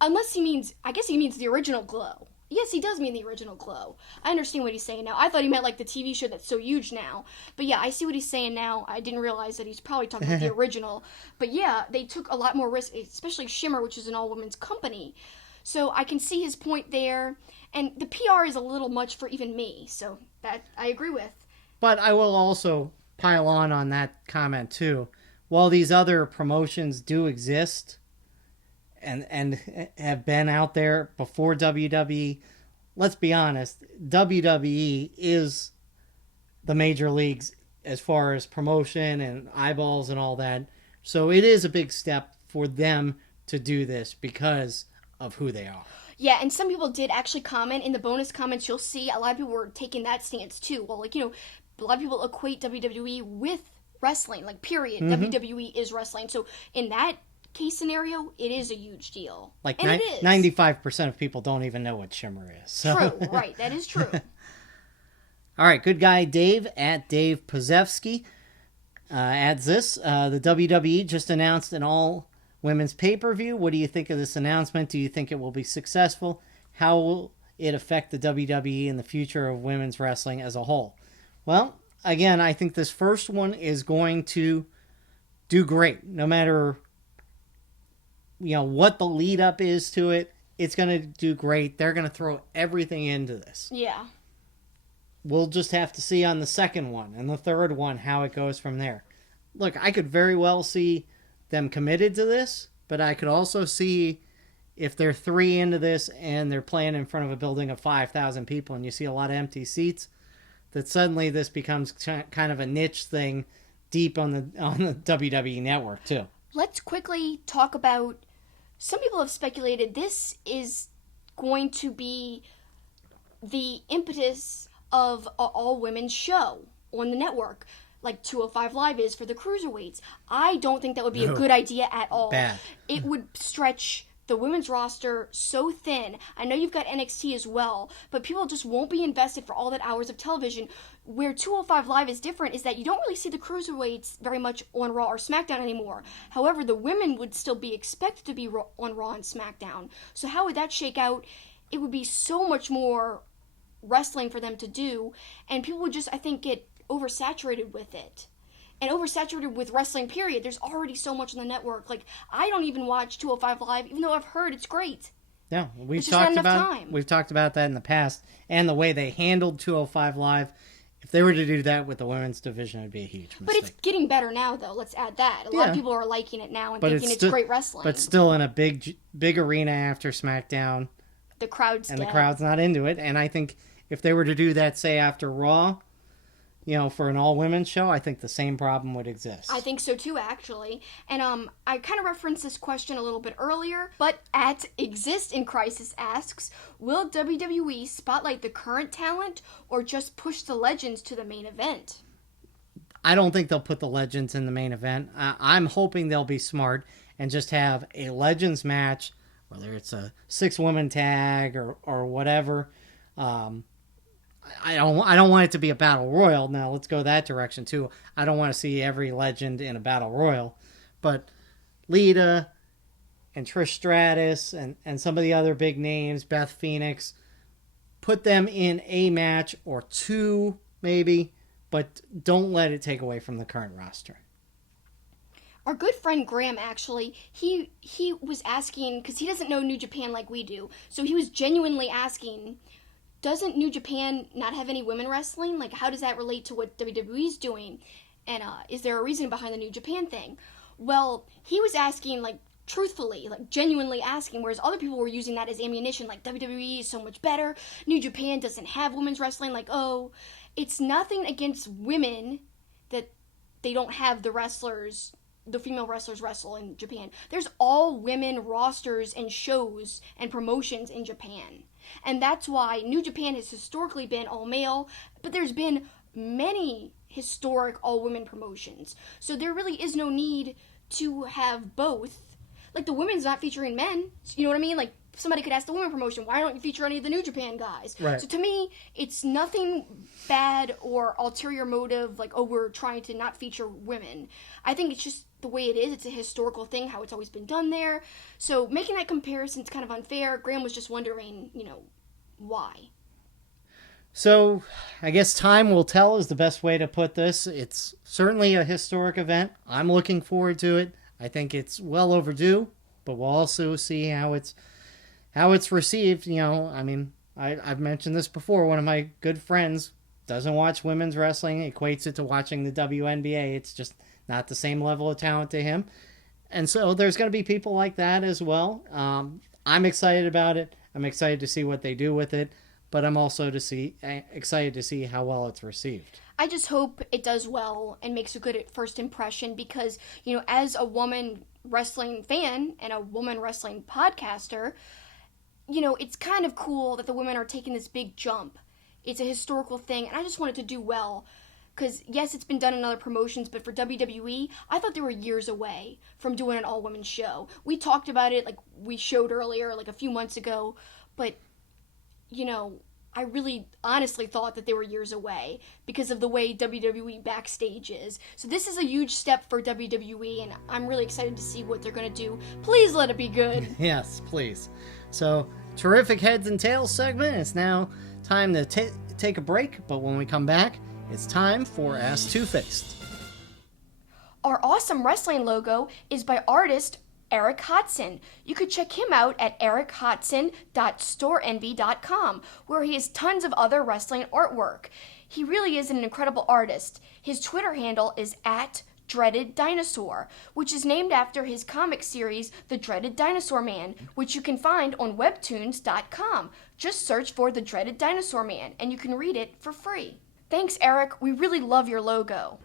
I guess he means the original Glow. Yes, he does mean the original Glow. I understand what he's saying now. I thought he meant the TV show that's so huge now. But yeah, I see what he's saying now. I didn't realize that he's probably talking about the original. But yeah, they took a lot more risk, especially Shimmer, which is an all-women's company. So I can see his point there. And the PR is a little much for even me. So that I agree with. But I will also pile on that comment too. While these other promotions do exist and have been out there before WWE, let's be honest, WWE is the major leagues as far as promotion and eyeballs and all that. So it is a big step for them to do this because of who they are. Yeah, and some people did actually comment in the bonus comments. You'll see a lot of people were taking that stance too. Well, like, a lot of people equate WWE with wrestling, like, period. WWE is wrestling. So in that case scenario, it is a huge deal. Like, and it is. 95% of people don't even know what Shimmer is. So. True, right. That is true. All right, good guy Dave at Dave Pozevsky adds this. The WWE just announced an all-women's pay-per-view. What do you think of this announcement? Do you think it will be successful? How will it affect the WWE and the future of women's wrestling as a whole? Well, again, I think this first one is going to do great. No matter what the lead-up is to it, it's going to do great. They're going to throw everything into this. Yeah. We'll just have to see on the second one and the third one how it goes from there. Look, I could very well see them committed to this, but I could also see if they're 3 into this and they're playing in front of a building of 5,000 people and you see a lot of empty seats, that suddenly this becomes kind of a niche thing deep on the WWE network too. Let's quickly talk about, some people have speculated this is going to be the impetus of an all-women's show on the network, like 205 Live is for the cruiserweights. I don't think that would be a good idea at all. Bad. It would stretch the women's roster so thin. I know you've got NXT as well, but people just won't be invested for all that hours of television. Where 205 Live is different is that you don't really see the cruiserweights very much on Raw or SmackDown anymore. However, the women would still be expected to be on Raw and SmackDown. So how would that shake out? It would be so much more wrestling for them to do, and people would just, I think, get oversaturated with it. And oversaturated with wrestling, period. There's already so much on the network. Like, I don't even watch 205 Live, even though I've heard it's great. Yeah, we've It's just not talked enough about time. we've talked about that in the past, and the way they handled 205 Live. If they were to do that with the women's division, it'd be a huge mistake. But it's getting better now, though. Let's add that. A lot of people are liking it now and thinking it's great wrestling. But still in a big arena after SmackDown, the crowd's and dead. the crowd's not into it. And I think if they were to do that, say after Raw, for an all-women's show, I think the same problem would exist. I think so too, actually. And I kind of referenced this question a little bit earlier, but at Exist in Crisis asks, will WWE spotlight the current talent or just push the legends to the main event? I don't think they'll put the legends in the main event. I'm hoping they'll be smart and just have a legends match, whether it's a 6-woman tag or whatever. I don't want it to be a battle royal. Now let's go that direction too. I don't want to see every legend in a battle royal, but Lita and Trish Stratus and some of the other big names, Beth Phoenix, put them in a match or two maybe, but don't let it take away from the current roster. Our good friend Graham, actually, he was asking, because he doesn't know New Japan like we do, so he was genuinely asking, doesn't New Japan not have any women wrestling? Like, how does that relate to what WWE's doing? And is there a reason behind the New Japan thing? Well, he was asking, like, truthfully, like, genuinely asking, whereas other people were using that as ammunition, like, WWE is so much better, New Japan doesn't have women's wrestling, like, oh, it's nothing against women that they don't have the female wrestlers wrestle in Japan. There's all women rosters and shows and promotions in Japan. And that's why New Japan has historically been all male, but there's been many historic all women promotions. So there really is no need to have both. Like, the women's not featuring men. You know what I mean? Like, somebody could ask the women promotion, why don't you feature any of the New Japan guys? Right. So to me, it's nothing bad or ulterior motive, like, oh, we're trying to not feature women. I think it's just the way it is. It's a historical thing, how it's always been done there. So making that comparison is kind of unfair. Graham was just wondering, why. So I guess time will tell is the best way to put this. It's certainly a historic event. I'm looking forward to it. I think it's well overdue, but we'll also see how it how it's received, I mean, I've mentioned this before. One of my good friends doesn't watch women's wrestling, equates it to watching the WNBA. It's just not the same level of talent to him. And so there's going to be people like that as well. I'm excited about it. I'm excited to see what they do with it, but I'm also excited to see how well it's received. I just hope it does well and makes a good first impression because, as a woman wrestling fan and a woman wrestling podcaster, it's kind of cool that the women are taking this big jump. It's a historical thing, and I just want it to do well. Because, yes, it's been done in other promotions, but for WWE, I thought they were years away from doing an all-women show. We talked about it, like we showed earlier, like a few months ago, but, I really honestly thought that they were years away because of the way WWE backstage is. So this is a huge step for WWE, and I'm really excited to see what they're going to do. Please let it be good. Yes, please. So, terrific heads and tails segment. It's now time to take a break, but when we come back, it's time for Ask Two-Faced. Our awesome wrestling logo is by artist Eric Hodson. You could check him out at erichodson.storeenvy.com, where he has tons of other wrestling artwork. He really is an incredible artist. His Twitter handle is @DreadedDinosaur, which is named after his comic series, The Dreaded Dinosaur Man, which you can find on webtoons.com. Just search for The Dreaded Dinosaur Man, and you can read it for free. Thanks, Eric. We really love your logo.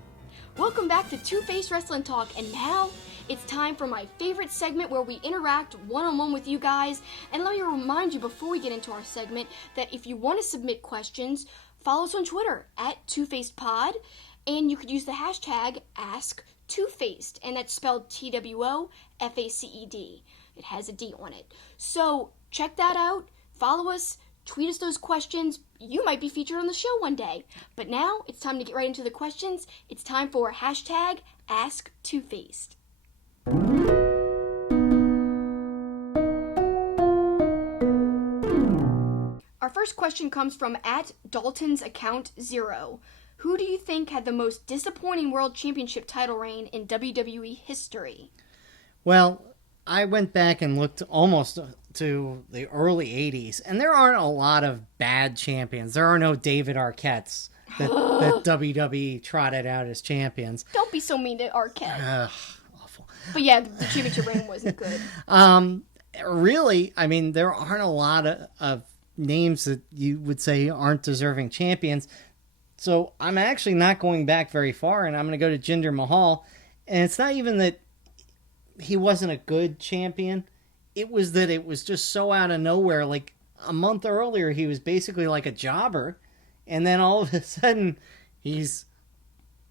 Welcome back to Two-Faced Wrestling Talk, and now it's time for my favorite segment where we interact one-on-one with you guys. And let me remind you before we get into our segment that if you want to submit questions, follow us on Twitter @TwoFacedPod, and you could use the hashtag AskTwoFaced, and that's spelled TWOFACED. It has a D on it. So check that out. Follow us. Tweet us those questions. You might be featured on the show one day. But now it's time to get right into the questions. It's time for hashtag AskTwoFaced. Our first question comes from @Dalton'sAccount0. Who do you think had the most disappointing World Championship title reign in WWE history? Well, I went back and looked almost to the early 80s, and there aren't a lot of bad champions. There are no David Arquettes that WWE trotted out as champions. Don't be so mean to Arquette. Awful. But yeah, the championship reign wasn't good. Really, I mean, there aren't a lot of names that you would say aren't deserving champions. So I'm actually not going back very far, and I'm going to go to Jinder Mahal. And it's not even that he wasn't a good champion. It was that it was just so out of nowhere. Like a month earlier, he was basically like a jobber. And then all of a sudden, he's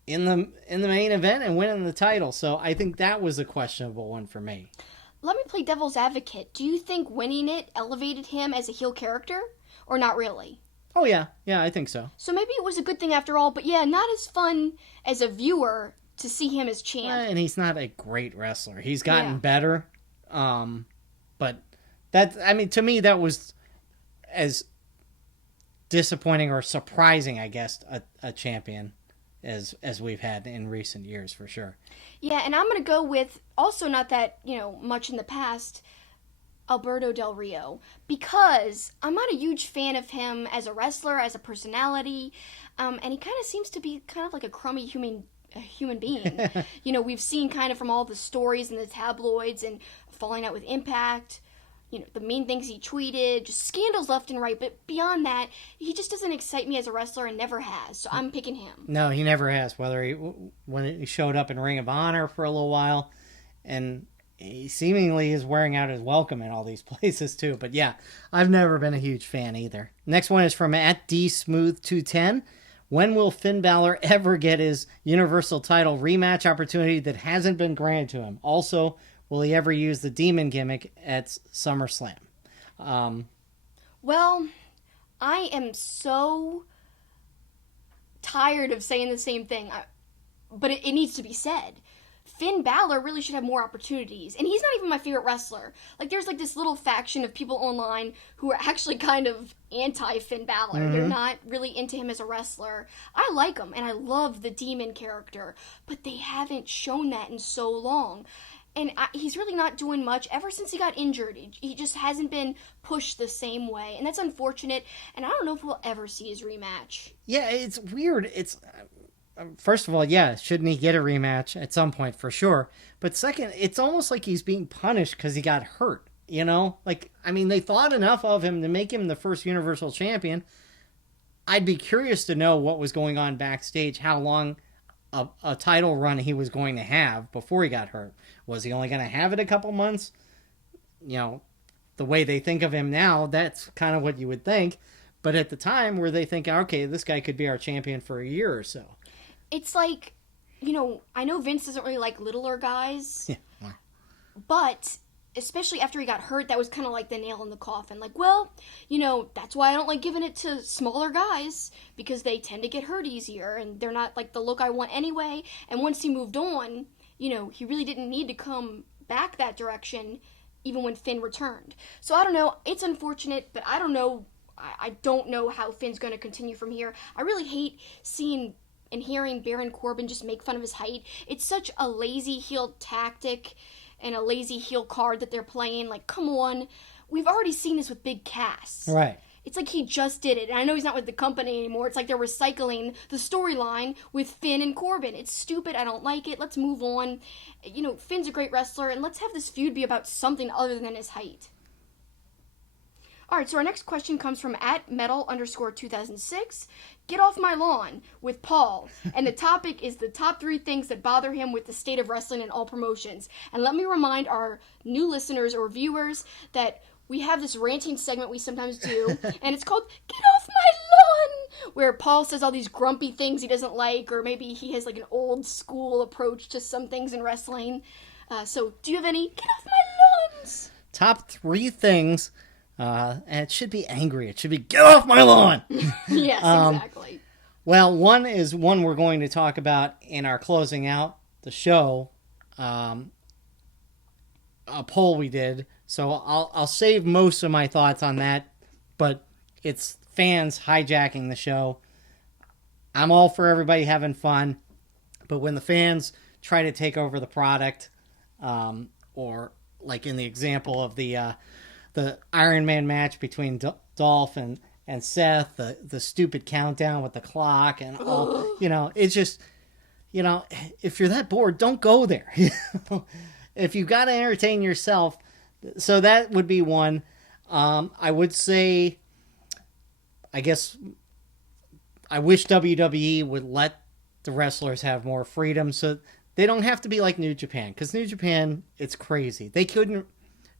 in the main event and winning the title. So I think that was a questionable one for me. Let me play devil's advocate. Do you think winning it elevated him as a heel character? Or not really? Oh, yeah. Yeah, I think so. So maybe it was a good thing after all. But yeah, not as fun as a viewer to see him as champ. And he's not a great wrestler. He's gotten better. But that, I mean, to me, that was as disappointing or surprising, I guess, a champion as we've had in recent years, for sure. Yeah, and I'm going to go with, also not that, much in the past, Alberto Del Rio, because I'm not a huge fan of him as a wrestler, as a personality, and he kind of seems to be kind of like a crummy human being. We've seen kind of from all the stories in the tabloids and falling out with Impact, the mean things he tweeted, just scandals left and right. But beyond that, he just doesn't excite me as a wrestler and never has. So I'm picking him. No, he never has. When he showed up in Ring of Honor for a little while, and he seemingly is wearing out his welcome in all these places too. But yeah, I've never been a huge fan either. Next one is from @DSmooth210. When will Finn Balor ever get his Universal title rematch opportunity that hasn't been granted to him? Also, will he ever use the demon gimmick at SummerSlam? Well, I am so tired of saying the same thing, but it needs to be said. Finn Balor really should have more opportunities, and he's not even my favorite wrestler. Like, there's like this little faction of people online who are actually kind of anti-Finn Balor. Mm-hmm. They're not really into him as a wrestler. I like him, and I love the demon character, but they haven't shown that in so long. And he's really not doing much ever since he got injured. He just hasn't been pushed the same way. And that's unfortunate. And I don't know if we'll ever see his rematch. Yeah, it's weird. It's first of all, yeah, shouldn't he get a rematch at some point for sure? But second, it's almost like he's being punished because he got hurt. You know? Like, I mean, they thought enough of him to make him the first Universal Champion. I'd be curious to know what was going on backstage, how long a title run he was going to have before he got hurt. Was he only going to have it a couple months? You know, the way they think of him now, that's kind of what you would think. But at the time, where they think, okay, this guy could be our champion for a year or so. It's like, you know, I know Vince doesn't really like littler guys. Yeah. But especially after he got hurt, that was kind of like the nail in the coffin. Like, well, you know, that's why I don't like giving it to smaller guys, because they tend to get hurt easier, and they're not like the look I want anyway. And once he moved on, you know, he really didn't need to come back that direction, even when Finn returned. So I don't know, it's unfortunate, but I don't know, I don't know how Finn's going to continue from here. I really hate seeing and hearing Baron Corbin just make fun of his height. It's such a lazy heel tactic and a lazy heel card that they're playing. Like, come on. We've already seen this with Big Cass. Right. It's like he just did it. And I know he's not with the company anymore. It's like they're recycling the storyline with Finn and Corbin. It's stupid. I don't like it. Let's move on. You know, Finn's a great wrestler, and let's have this feud be about something other than his height. Alright, so our next question comes from @metal_2006. Get off my lawn with Paul. And the topic is the top 3 things that bother him with the state of wrestling in all promotions. And let me remind our new listeners or viewers that we have this ranting segment we sometimes do, and it's called Get Off My Lawn, where Paul says all these grumpy things he doesn't like, or maybe he has like an old school approach to some things in wrestling. So do you have any Get Off My Lawns? Top 3 things. And it should be angry. It should be, get off my lawn! Yes, exactly. Well, one is one we're going to talk about in our closing out the show. A poll we did. So I'll save most of my thoughts on that. But it's fans hijacking the show. I'm all for everybody having fun. But when the fans try to take over the product, or like in the example of the Iron Man match between Dolph and Seth, the stupid countdown with the clock and all, you know, it's just, you know, if you're that bored, don't go there. If you got to entertain yourself, so that would be one. I would say, I guess, I wish WWE would let the wrestlers have more freedom so they don't have to be like New Japan, because New Japan, it's crazy. They couldn't.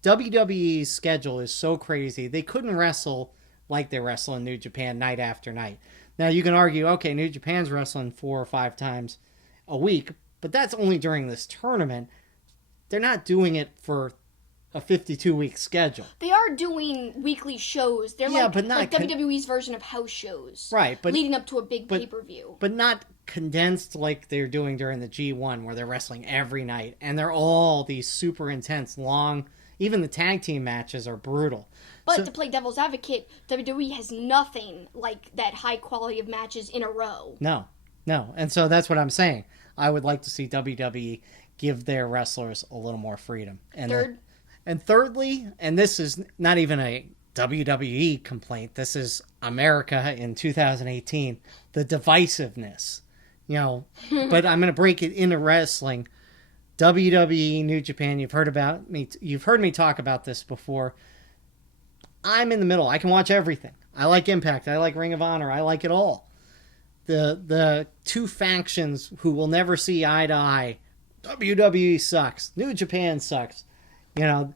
WWE's schedule is so crazy, they couldn't wrestle like they wrestle in New Japan night after night. Now, you can argue, okay, New Japan's wrestling 4 or 5 times a week, but that's only during this tournament. They're not doing it for a 52-week schedule. They are doing weekly shows. They're like WWE's version of house shows. Right, but leading up to a big pay-per-view. But not condensed like they're doing during the G1, where they're wrestling every night. And they're all these super intense, long... Even the tag team matches are brutal. But to play devil's advocate, WWE has nothing like that high quality of matches in a row. No. And so that's what I'm saying. I would like to see WWE give their wrestlers a little more freedom. And thirdly, and this is not even a WWE complaint, this is America in 2018, the divisiveness. You know, but I'm going to break it into wrestling. WWE, New Japan, you've heard me talk about this before. I'm in the middle. I can watch everything. I like Impact. I like Ring of Honor. I like it all. The 2 factions who will never see eye to eye. WWE sucks. New Japan sucks. You know,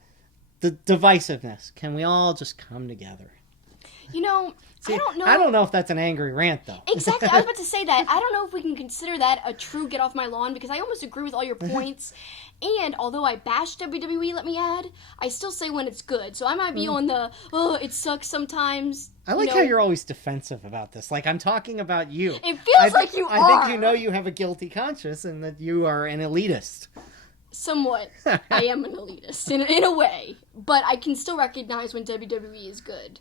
the divisiveness. Can we all just come together? You know, see, I don't know. I don't know if that's an angry rant, though. Exactly. I was about to say that. I don't know if we can consider that a true get off my lawn, because I almost agree with all your points. And although I bash WWE, let me add, I still say when it's good. So I might be on the, it sucks sometimes. I like how you're always defensive about this. Like, I'm talking about you. It feels like you are. I think you know you have a guilty conscience and that you are an elitist. Somewhat. I am an elitist in a way. But I can still recognize when WWE is good.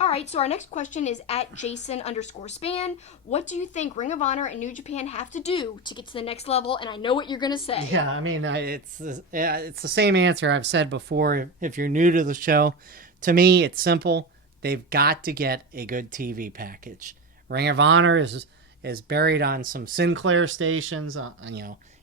All right, so our next question is at Jason_Span. What do you think Ring of Honor and New Japan have to do to get to the next level? And I know what you're going to say. Yeah, I mean, it's the same answer I've said before. If you're new to the show, to me, it's simple. They've got to get a good TV package. Ring of Honor is buried on some Sinclair stations.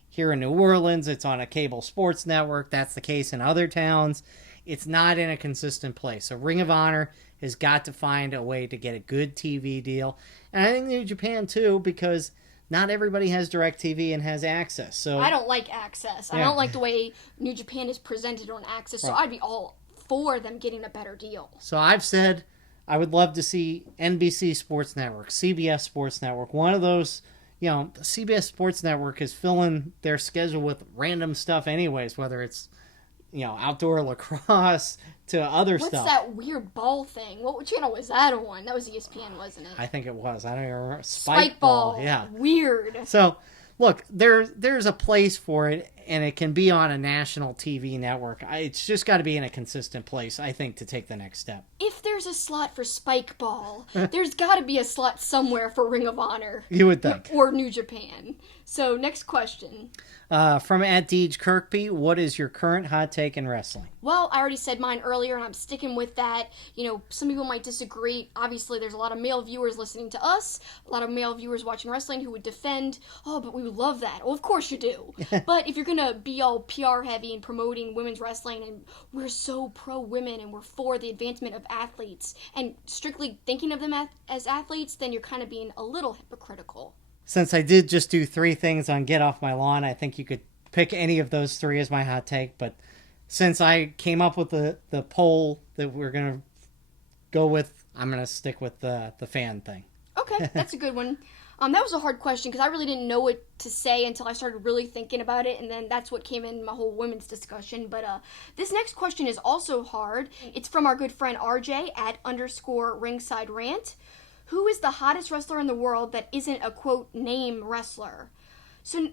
Here in New Orleans, it's on a cable sports network. That's the case in other towns. It's not in a consistent place. So Ring of Honor has got to find a way to get a good TV deal. And I think New Japan, too, because not everybody has DirecTV and has access. So I don't like access. Yeah. I don't like the way New Japan is presented on access, so Right. I'd be all for them getting a better deal. So I've said I would love to see NBC Sports Network, CBS Sports Network, one of those. The CBS Sports Network is filling their schedule with random stuff anyways, whether it's, outdoor lacrosse to other What's stuff. that weird ball thing? What channel was that on? That was ESPN, wasn't it? I think it was. I don't even remember. Spike ball. Yeah. Weird. So, look, there's a place for it, and it can be on a national TV network. It's just got to be in a consistent place, I think, to take the next step. If there's a slot for Spike Ball, there's got to be a slot somewhere for Ring of Honor. You would think. Or New Japan. So, next question. From @Deej Kirkby, what is your current hot take in wrestling? Well, I already said mine earlier, and I'm sticking with that. Some people might disagree. Obviously, there's a lot of male viewers listening to us, a lot of male viewers watching wrestling who would defend, but we would love that. Well, of course you do. But if you're going to be all PR heavy and promoting women's wrestling, and we're so pro-women, and we're for the advancement of athletes, and strictly thinking of them as athletes, then you're kind of being a little hypocritical. Since I did just do 3 things on Get Off My Lawn, I think you could pick any of those 3 as my hot take. But since I came up with the poll that we're going to go with, I'm going to stick with the fan thing. Okay, that's a good one. That was a hard question because I really didn't know what to say until I started really thinking about it, and then that's what came in my whole women's discussion. But this next question is also hard. It's from our good friend RJ @_ringside rant. Who is the hottest wrestler in the world that isn't a, quote, name wrestler? So,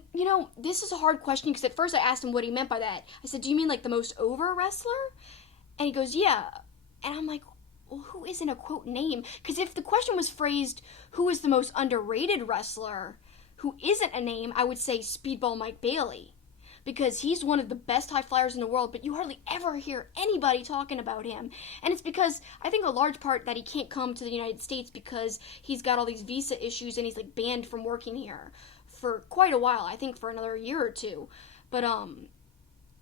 this is a hard question because at first I asked him what he meant by that. I said, do you mean like the most over wrestler? And he goes, yeah. And I'm like, well, who isn't a, quote, name? Because if the question was phrased, who is the most underrated wrestler who isn't a name, I would say Speedball Mike Bailey. Because he's one of the best high flyers in the world, but you hardly ever hear anybody talking about him. And it's because, I think a large part that he can't come to the United States because he's got all these visa issues and he's like banned from working here for quite a while, I think for another year or two. But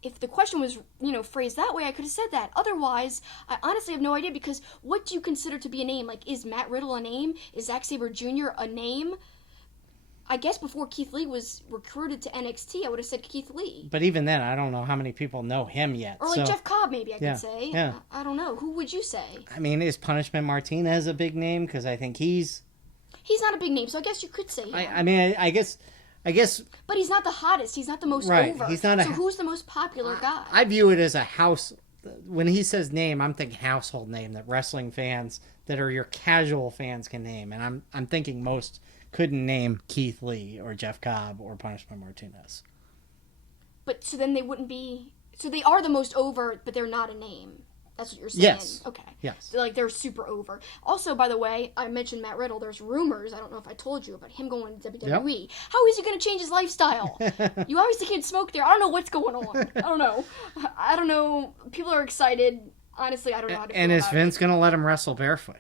if the question was, phrased that way, I could have said that. Otherwise, I honestly have no idea because what do you consider to be a name? Like, is Matt Riddle a name? Is Zack Sabre Jr. a name? I guess before Keith Lee was recruited to NXT, I would have said Keith Lee. But even then, I don't know how many people know him yet. Or like Jeff Cobb, maybe I could say. Yeah. I don't know. Who would you say? I mean, is Punishment Martinez a big name? Because I think he's not a big name, so I guess you could say him. I guess. But he's not the hottest. He's not the most Right. over. He's not so who's the most popular guy? I view it as a house. When he says name, I'm thinking household name that wrestling fans that are your casual fans can name, and I'm thinking most couldn't name Keith Lee or Jeff Cobb or Punishment Martinez. But so then they wouldn't be. So they are the most over, but they're not a name. That's what you're saying. Yes. Okay. Yes. They're super over. Also, by the way, I mentioned Matt Riddle. There's rumors, I don't know if I told you, about him going to WWE. Yep. How is he going to change his lifestyle? You obviously can't smoke there. I don't know what's going on. I don't know. People are excited. Honestly, I don't know how to feel And is about Vince going to let him wrestle barefoot?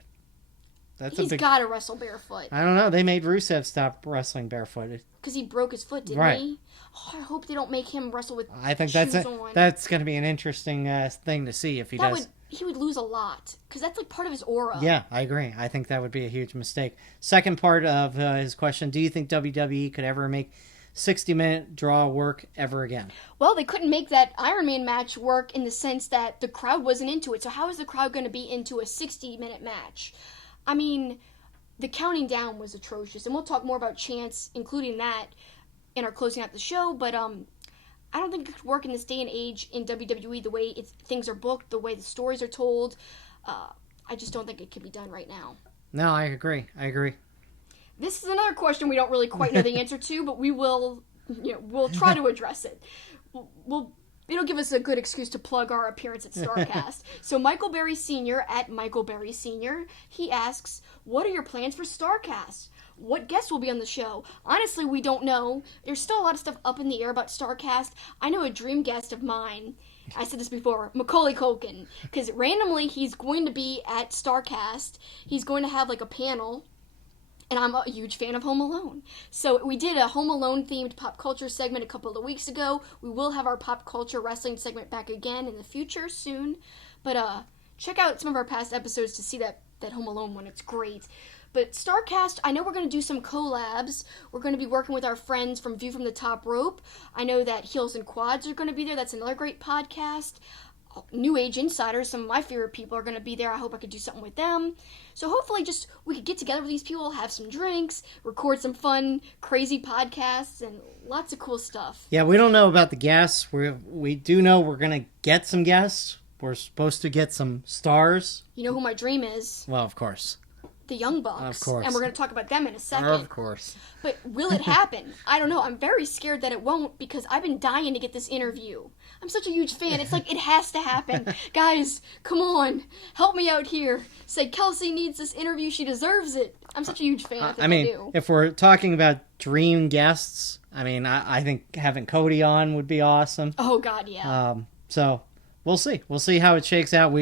He's got to wrestle barefoot. I don't know. They made Rusev stop wrestling barefoot. Because he broke his foot, didn't he? Oh, I hope they don't make him wrestle with I think shoes that's on. That's going to be an interesting thing to see if he does. He would lose a lot. Because that's like part of his aura. Yeah, I agree. I think that would be a huge mistake. Second part of his question, do you think WWE could ever make 60-minute draw work ever again? Well, they couldn't make that Iron Man match work in the sense that the crowd wasn't into it. So how is the crowd going to be into a 60-minute match? I mean, the counting down was atrocious. And we'll talk more about chants, including that, in our closing out the show. But I don't think it could work in this day and age in WWE, the way things are booked, the way the stories are told. I just don't think it could be done right now. No, I agree. This is another question we don't really quite know the answer to, but we'll try to address it. We'll it'll give us a good excuse to plug our appearance at StarCast. So Michael Berry Sr. at Michael Berry Sr., he asks, what are your plans for StarCast? What guests will be on the show? Honestly, we don't know. There's still a lot of stuff up in the air about StarCast. I know a dream guest of mine, I said this before, Macaulay Culkin, because randomly he's going to be at StarCast. He's going to have like a panel, and I'm a huge fan of Home Alone. So we did a Home Alone themed pop culture segment a couple of weeks ago. We will have our pop culture wrestling segment back again in the future soon. But check out some of our past episodes to see that Home Alone one. It's great. But StarCast, I know we're going to do some collabs. We're going to be working with our friends from View from the Top Rope. I know that Heels and Quads are going to be there. That's another great podcast. New Age Insiders, some of my favorite people, are going to be there. I hope I could do something with them. So hopefully just we could get together with these people, have some drinks, record some fun, crazy podcasts, and lots of cool stuff. Yeah, we don't know about the guests. We do know we're going to get some guests. We're supposed to get some stars. You know who my dream is? Well, of course. The Young Bucks. Of course. And we're going to talk about them in a second. Of course. But will it happen? I don't know. I'm very scared that it won't because I've been dying to get this interview. I'm such a huge fan. It's like it has to happen. Guys, come on. Help me out here. Say Kelsi needs this interview. She deserves it. I'm such a huge fan. I do. If we're talking about dream guests, I think having Cody on would be awesome. Oh, God, yeah. So we'll see. We'll see how it shakes out.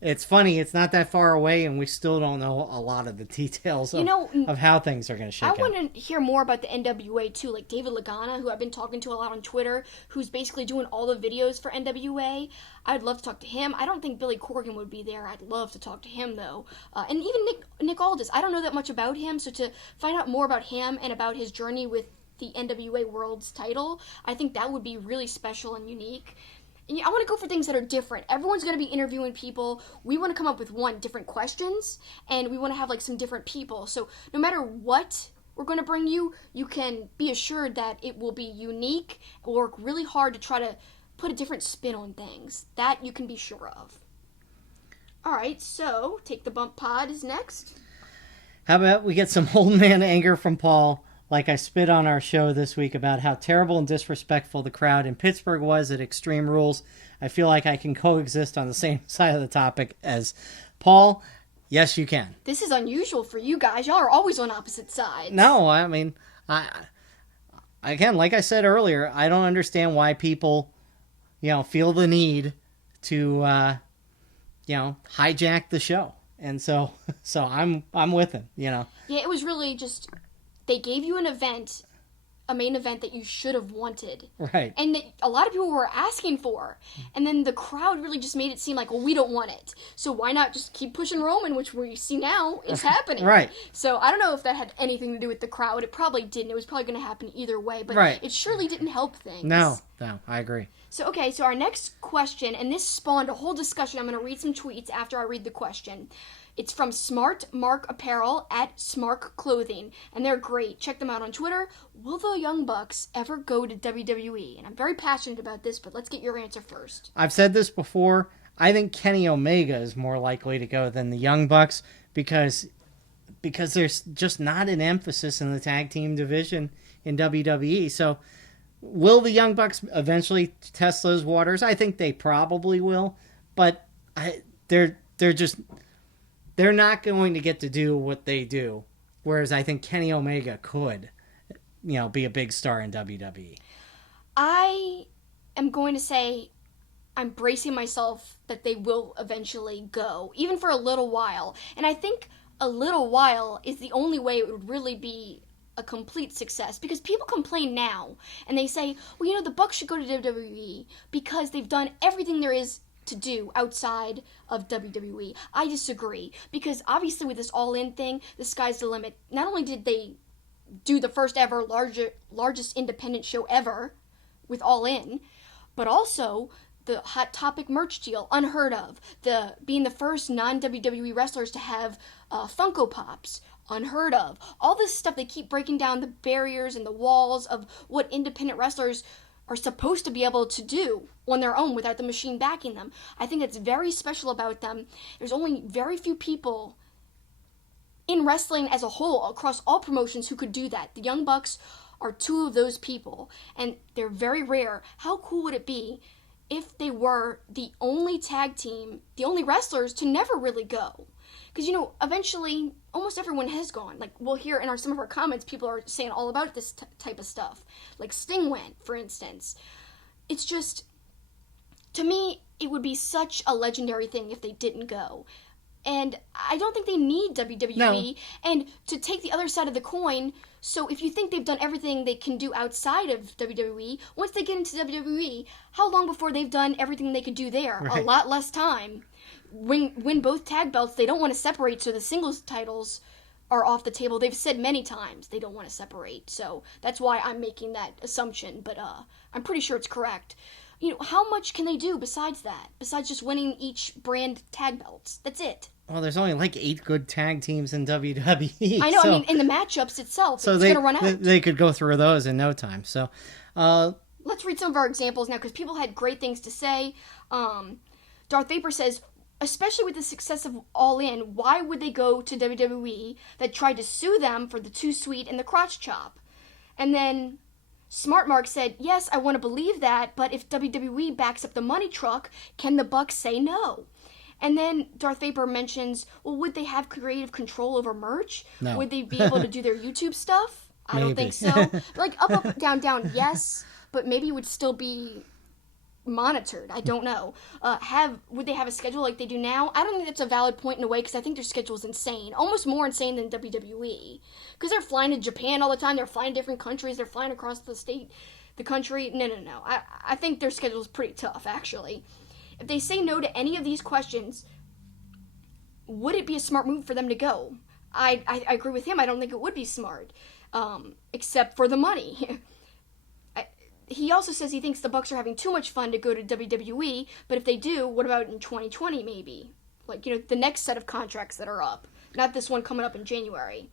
It's funny, it's not that far away, and we still don't know a lot of the details of how things are going to shake out. I want to hear more about the NWA, too, like David Lagana, who I've been talking to a lot on Twitter, who's basically doing all the videos for NWA. I'd love to talk to him. I don't think Billy Corgan would be there. I'd love to talk to him, though. And even Nick Aldis. I don't know that much about him, so to find out more about him and about his journey with the NWA World's title, I think that would be really special and unique. And I want to go for things that are different. Everyone's going to be interviewing people. We want to come up with different questions, and we want to have like some different people. So no matter what we're going to bring you, you can be assured that it will be unique. We'll work really hard to try to put a different spin on things. That you can be sure of. All right, so Take the Bump Pod is next. How about we get some old man anger from Paul? Like I spit on our show this week about how terrible and disrespectful the crowd in Pittsburgh was at Extreme Rules. I feel like I can coexist on the same side of the topic as Paul. Yes, you can. This is unusual for you guys. Y'all are always on opposite sides. No, again, like I said earlier, I don't understand why people, feel the need to, hijack the show. And so I'm with him, Yeah, it was really just... They gave you a main event that you should have wanted. Right. And that a lot of people were asking for. And then the crowd really just made it seem like, well, we don't want it. So why not just keep pushing Roman, which we see now is happening. Right. So I don't know if that had anything to do with the crowd. It probably didn't. It was probably going to happen either way. But It surely didn't help things. No, I agree. So our next question, and this spawned a whole discussion. I'm going to read some tweets after I read the question. It's from Smart Mark Apparel at Smart Clothing, and they're great. Check them out on Twitter. Will the Young Bucks ever go to WWE? And I'm very passionate about this, but let's get your answer first. I've said this before. I think Kenny Omega is more likely to go than the Young Bucks because there's just not an emphasis in the tag team division in WWE. So will the Young Bucks eventually test those waters? I think they probably will, but they're not going to get to do what they do, whereas I think Kenny Omega could, be a big star in WWE. I am going to say I'm bracing myself that they will eventually go, even for a little while. And I think a little while is the only way it would really be a complete success, because people complain now, and they say, well, the Bucks should go to WWE because they've done everything there is to do outside of WWE. I disagree, because obviously with this All-In thing, the sky's the limit. Not only did they do the first ever largest independent show ever with All-In, but also the Hot Topic merch deal, unheard of. Being the first non-WWE wrestlers to have Funko Pops, unheard of. All this stuff, they keep breaking down the barriers and the walls of what independent wrestlers are supposed to be able to do on their own without the machine backing them. I think that's very special about them. There's only very few people in wrestling as a whole, across all promotions, who could do that. The Young Bucks are two of those people, and they're very rare. How cool would it be if they were the only tag team, the only wrestlers to never really go. Because, eventually, almost everyone has gone. Like, we'll hear in some of our comments, people are saying all about this type of stuff. Like, Sting went, for instance. It's just, to me, it would be such a legendary thing if they didn't go. And I don't think they need WWE. No. And to take the other side of the coin, so if you think they've done everything they can do outside of WWE, once they get into WWE, how long before they've done everything they could do there? Right. A lot less time. Win both tag belts. They don't want to separate, so the singles titles are off the table. They've said many times they don't want to separate, so that's why I'm making that assumption, but I'm pretty sure it's correct. How much can they do besides that? Besides just winning each brand tag belts? That's it. Well, there's only like 8 good tag teams in WWE. I know, I mean, in the matchups itself, it's going to run out. They could go through those in no time, so... Let's read some of our examples now, because people had great things to say. Darth Vapor says, especially with the success of All In, why would they go to WWE that tried to sue them for the Too Sweet and the crotch chop? And then Smart Mark said, yes, I want to believe that, but if WWE backs up the money truck, can the Bucks say no? And then Darth Vapor mentions, well, would they have creative control over merch? No. Would they be able to do their YouTube stuff? I don't think so. Like, up, down, down, yes, but maybe it would still be monitored. I don't know. Would they have a schedule like they do now? I don't think that's a valid point in a way, because I think their schedule is insane, almost more insane than WWE, because they're flying to Japan all the time. They're flying to different countries. They're flying across the country. No. I think their schedule is pretty tough, actually. If they say no to any of these questions, would it be a smart move for them to go? I agree with him. I don't think it would be smart, except for the money. He also says he thinks the Bucks are having too much fun to go to WWE, but if they do, what about in 2020 maybe? Like, the next set of contracts that are up, not this one coming up in January.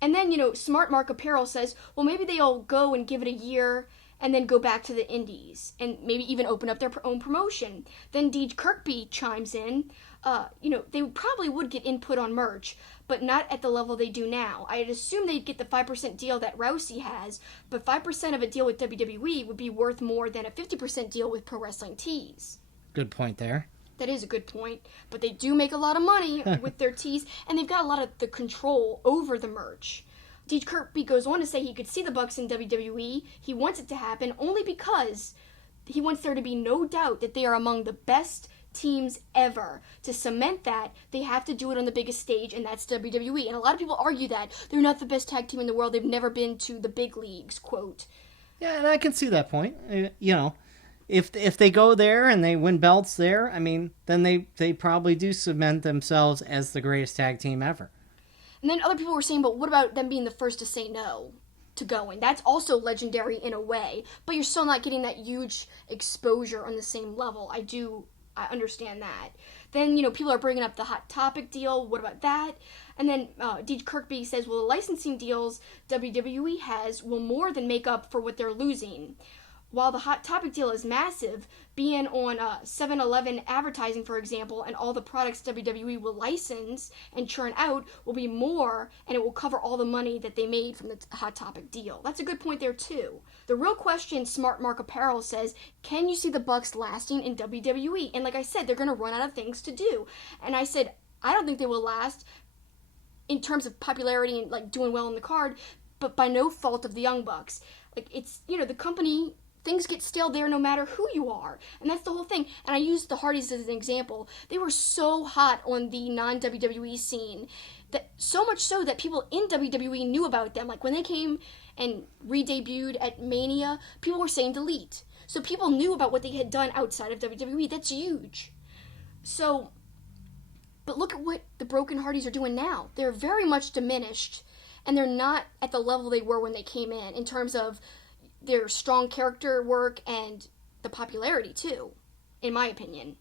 And then, Smart Mark Apparel says, well, maybe they'll go and give it a year and then go back to the indies and maybe even open up their own promotion. Then Deej Kirkby chimes in, they probably would get input on merch, but not at the level they do now. I'd assume they'd get the 5% deal that Rousey has, but 5% of a deal with WWE would be worth more than a 50% deal with Pro Wrestling Tees. Good point there. That is a good point, but they do make a lot of money with their tees, and they've got a lot of the control over the merch. Deej Kirkby goes on to say he could see the Bucks in WWE. He wants it to happen only because he wants there to be no doubt that they are among the best teams ever. To cement that, they have to do it on the biggest stage, and that's WWE. And a lot of people argue that they're not the best tag team in the world. They've never been to the big leagues, quote. Yeah, and I can see that point. If they go there and they win belts there, I mean, then they probably do cement themselves as the greatest tag team ever. And then other people were saying, but what about them being the first to say no to going? That's also legendary in a way, but you're still not getting that huge exposure on the same level. I understand that. Then, people are bringing up the Hot Topic deal. What about that? And then Deej Kirkby says, well, the licensing deals WWE has will more than make up for what they're losing. While the Hot Topic deal is massive, being on 7-Eleven advertising, for example, and all the products WWE will license and churn out will be more, and it will cover all the money that they made from the Hot Topic deal. That's a good point there, too. The real question, Smart Mark Apparel says, can you see the Bucks lasting in WWE? And like I said, they're going to run out of things to do. And I said, I don't think they will last in terms of popularity and, like, doing well on the card, but by no fault of the Young Bucks. Like, it's, the company... Things get stale there no matter who you are. And that's the whole thing. And I used the Hardys as an example. They were so hot on the non-WWE scene, that so much so that people in WWE knew about them. Like when they came and re-debuted at Mania, people were saying delete. So people knew about what they had done outside of WWE. That's huge. So, but look at what the Broken Hardys are doing now. They're very much diminished, and they're not at the level they were when they came in terms of their strong character work and the popularity too, in my opinion.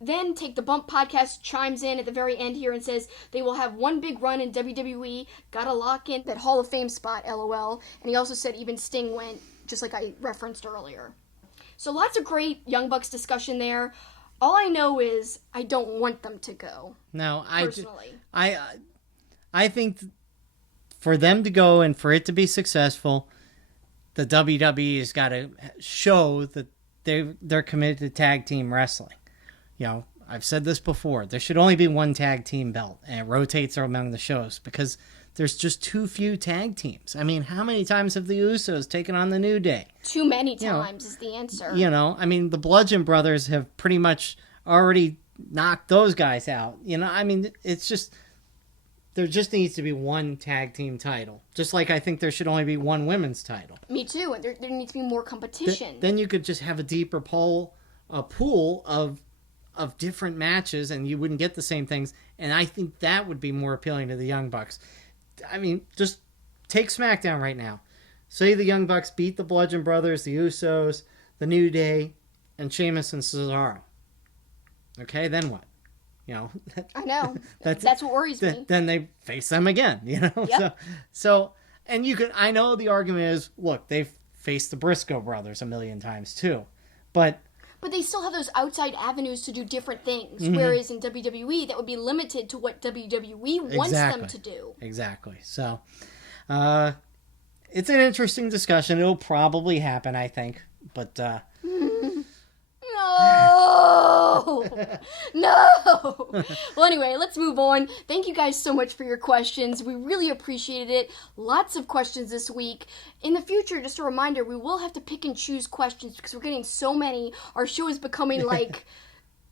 Then Take the Bump podcast chimes in at the very end here and says they will have one big run in WWE, gotta lock in that Hall of Fame spot, LOL. And he also said even Sting went, just like I referenced earlier. So lots of great Young Bucks discussion there. All I know is I don't want them to go. No, personally. I think for them to go and for it to be successful, the WWE has got to show that they're committed to tag team wrestling. You know, I've said this before. There should only be one tag team belt, and it rotates among the shows because there's just too few tag teams. I mean, how many times have the Usos taken on the New Day? Too many times is the answer. You know, I mean, the Bludgeon Brothers have pretty much already knocked those guys out. You know, I mean, it's just, there just needs to be one tag team title. Just like I think there should only be one women's title. Me too. And there needs to be more competition. Then you could just have a deeper pool of different matches, and you wouldn't get the same things. And I think that would be more appealing to the Young Bucks. I mean, just take SmackDown right now. Say the Young Bucks beat the Bludgeon Brothers, the Usos, the New Day, and Sheamus and Cesaro. Okay, then what? You know, I know. That's what worries me. Then they face them again, you know? Yep. So, and you could, I know the argument is, look, they've faced the Briscoe brothers a million times too. But they still have those outside avenues to do different things. Mm-hmm. Whereas in WWE, that would be limited to what WWE wants them to do. Exactly. So, it's an interesting discussion. It'll probably happen, I think. But, No! No! Well, anyway, let's move on. Thank you guys so much for your questions. We really appreciated it. Lots of questions this week. In the future, just a reminder, we will have to pick and choose questions because we're getting so many. Our show is becoming like,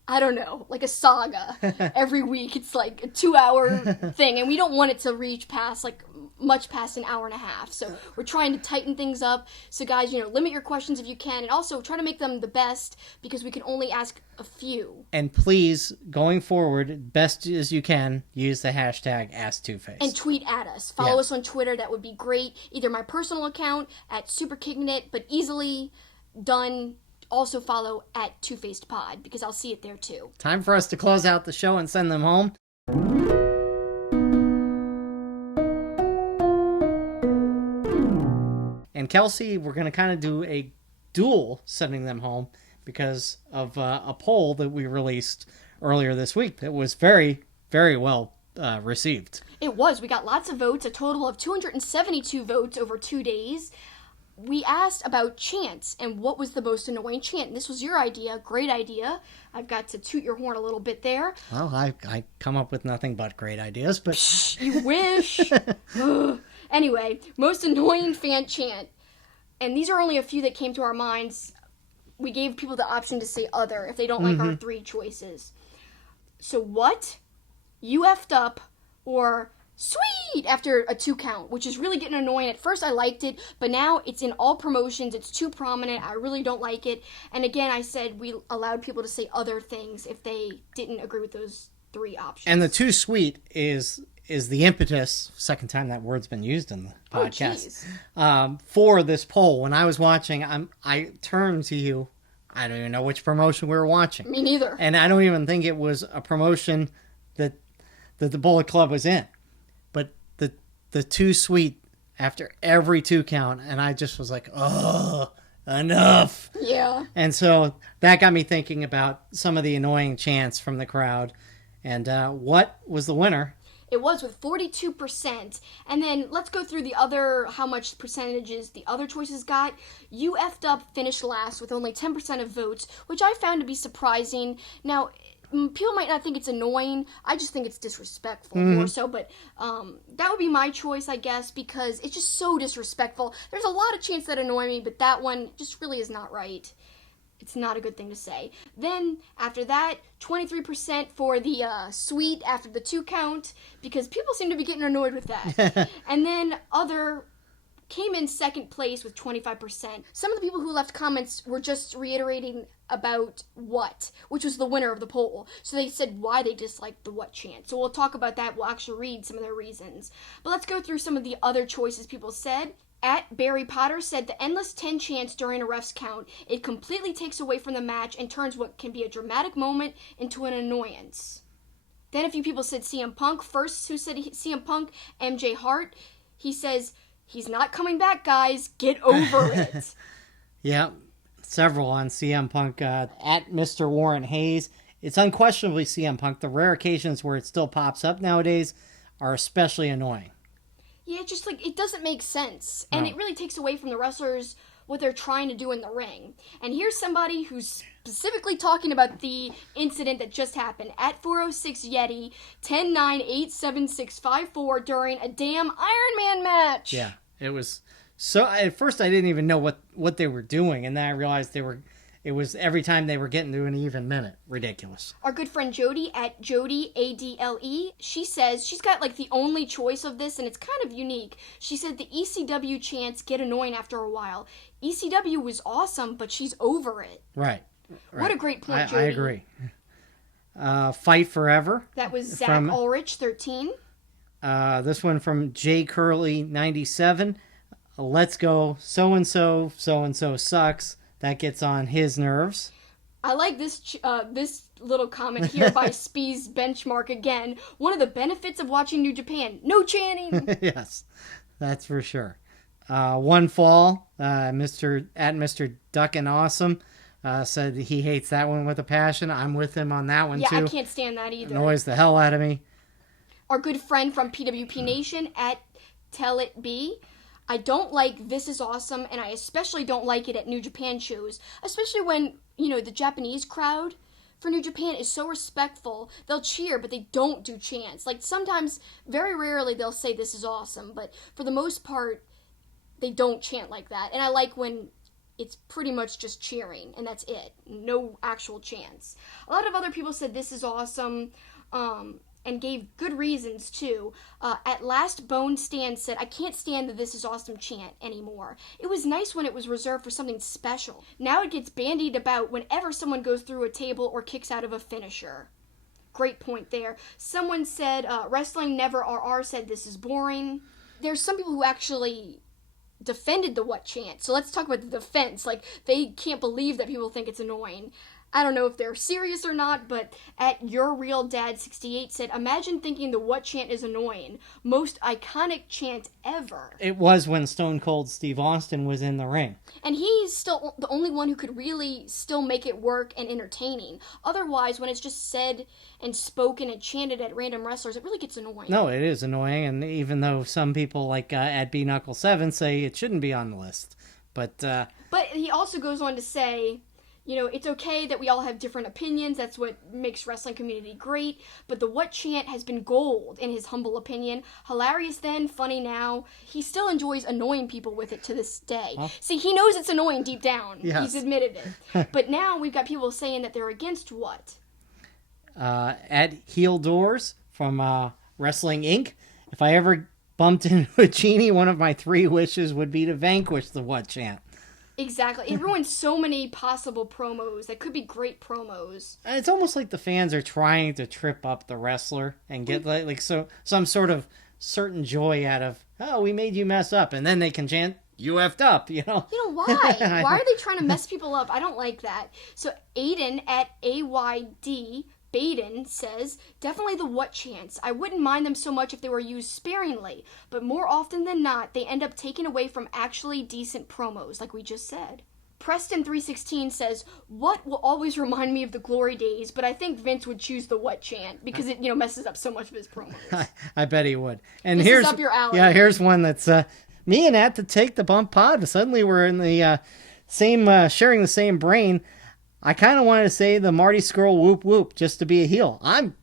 I don't know, like a saga. Every week, it's like a 2-hour thing, and we don't want it to reach past, like, much past an hour and a half. So we're trying to tighten things up. So guys, you know, limit your questions if you can, and also try to make them the best because we can only ask a few. And please, going forward, best as you can, use the hashtag AskTwoFace. And tweet at us. Follow us on Twitter. That would be great. Either my personal account at SuperKickingIt, but easily done. Also follow at TwoFacedPod because I'll see it there too. Time for us to close out the show and send them home. And Kelsi, we're going to kind of do a dual sending them home because of a poll that we released earlier this week that was very, very well received. It was. We got lots of votes, a total of 272 votes over 2 days. We asked about chants and what was the most annoying chant. And this was your idea. Great idea. I've got to toot your horn a little bit there. Well, I come up with nothing but great ideas, but... You wish. Anyway, most annoying fan chant. And these are only a few that came to our minds. We gave people the option to say other if they don't like our 3 choices. So what? You effed up, or sweet after a 2 count, which is really getting annoying. At first I liked it, but now it's in all promotions. It's too prominent. I really don't like it. And again, I said we allowed people to say other things if they didn't agree with those 3 options. And the too sweet is the impetus, second time that word's been used in the podcast, for this poll. When I was watching, I turned to you. I don't even know which promotion we were watching. Me neither. And I don't even think it was a promotion that the Bullet Club was in. But the too sweet after every 2 count, and I just was like, oh, enough. Yeah. And so that got me thinking about some of the annoying chants from the crowd. And what was the winner? It was with 42%. And then let's go through the other, how much percentages the other choices got. You effed up finished last with only 10% of votes, which I found to be surprising. Now, people might not think it's annoying. I just think it's disrespectful more so. But that would be my choice, I guess, because it's just so disrespectful. There's a lot of chants that annoy me, but that one just really is not right. It's not a good thing to say. Then, after that, 23% for the sweet after the 2 count, because people seem to be getting annoyed with that. And then other came in second place with 25%. Some of the people who left comments were just reiterating about what, which was the winner of the poll. So they said why they disliked the what chant. So we'll talk about that. We'll actually read some of their reasons. But let's go through some of the other choices people said. At Barry Potter said the endless 10 chants during a ref's count, it completely takes away from the match and turns what can be a dramatic moment into an annoyance. Then a few people said CM Punk. First, who said CM Punk? MJ Hart. He says, he's not coming back, guys. Get over it. Yeah, several on CM Punk. At Mr. Warren Hayes. It's unquestionably CM Punk. The rare occasions where it still pops up nowadays are especially annoying. Yeah, just like, it doesn't make sense. And it really takes away from the wrestlers what they're trying to do in the ring. And here's somebody who's specifically talking about the incident that just happened at 406 Yeti 10-9-8-7-6-5-4 during a damn Iron Man match. Yeah, it was so. At first, I didn't even know what they were doing, and then I realized it was every time they were getting to an even minute. Ridiculous. Our good friend Jody at Jody ADLE, she says she's got like the only choice of this, and it's kind of unique. She said the ECW chants get annoying after a while. ECW was awesome, but she's over it. Right. What a great point, Jody. I agree. Fight Forever. That was Zach Ulrich, 13. This one from J Curly 97. Let's go. So-and-so sucks. That gets on his nerves. I like this this little comment here by Spees Benchmark again. One of the benefits of watching New Japan, no chanting. Yes, that's for sure. One Fall, Mr. Duckin' Awesome said he hates that one with a passion. I'm with him on that one too. Yeah, I can't stand that either. Annoys the hell out of me. Our good friend from PWP Nation at Tell It Be. I don't like This Is Awesome, and I especially don't like it at New Japan shows, especially when, the Japanese crowd for New Japan is so respectful. They'll cheer, but they don't do chants. Like, sometimes, very rarely, they'll say This Is Awesome, but for the most part, they don't chant like that. And I like when it's pretty much just cheering, and that's it. No actual chants. A lot of other people said This Is Awesome, and gave good reasons, too. At last, Bone Stan said, I can't stand the This Is Awesome chant anymore. It was nice when it was reserved for something special. Now it gets bandied about whenever someone goes through a table or kicks out of a finisher. Great point there. Someone said, Wrestling Never RR said this is boring. There's some people who actually defended the what chant. So let's talk about the defense. Like, they can't believe that people think it's annoying. I don't know if they're serious or not, but at Your Real Dad 68 said, imagine thinking the what chant is annoying. Most iconic chant ever. It was when Stone Cold Steve Austin was in the ring. And he's still the only one who could really still make it work and entertaining. Otherwise, when it's just said and spoken and chanted at random wrestlers, it really gets annoying. No, it is annoying, and even though some people like at B Knuckle 7 say it shouldn't be on the list. But he also goes on to say, it's okay that we all have different opinions. That's what makes wrestling community great. But the what chant has been gold, in his humble opinion. Hilarious then, funny now. He still enjoys annoying people with it to this day. Huh? See, he knows it's annoying deep down. Yes. He's admitted it. But now we've got people saying that they're against what? At Heel Doors from Wrestling Inc., if I ever bumped into a genie, one of my 3 wishes would be to vanquish the what chant. Exactly. It ruins so many possible promos that could be great promos. It's almost like the fans are trying to trip up the wrestler and get some sort of certain joy out of, oh, we made you mess up, and then they can chant, you effed up, why? Why are they trying to mess people up? I don't like that. So Aiden at AYD Baden says, definitely the what chants. I wouldn't mind them so much if they were used sparingly, but more often than not, they end up taken away from actually decent promos, like we just said. Preston316 says, what will always remind me of the glory days, but I think Vince would choose the what chant, because it, messes up so much of his promos. I bet he would. And this here's is up your alley. Yeah, here's one that's, me and At to Take the Bump pod. Suddenly we're in the same, sharing the same brain. I kind of wanted to say the Marty Scurll whoop whoop just to be a heel. I'm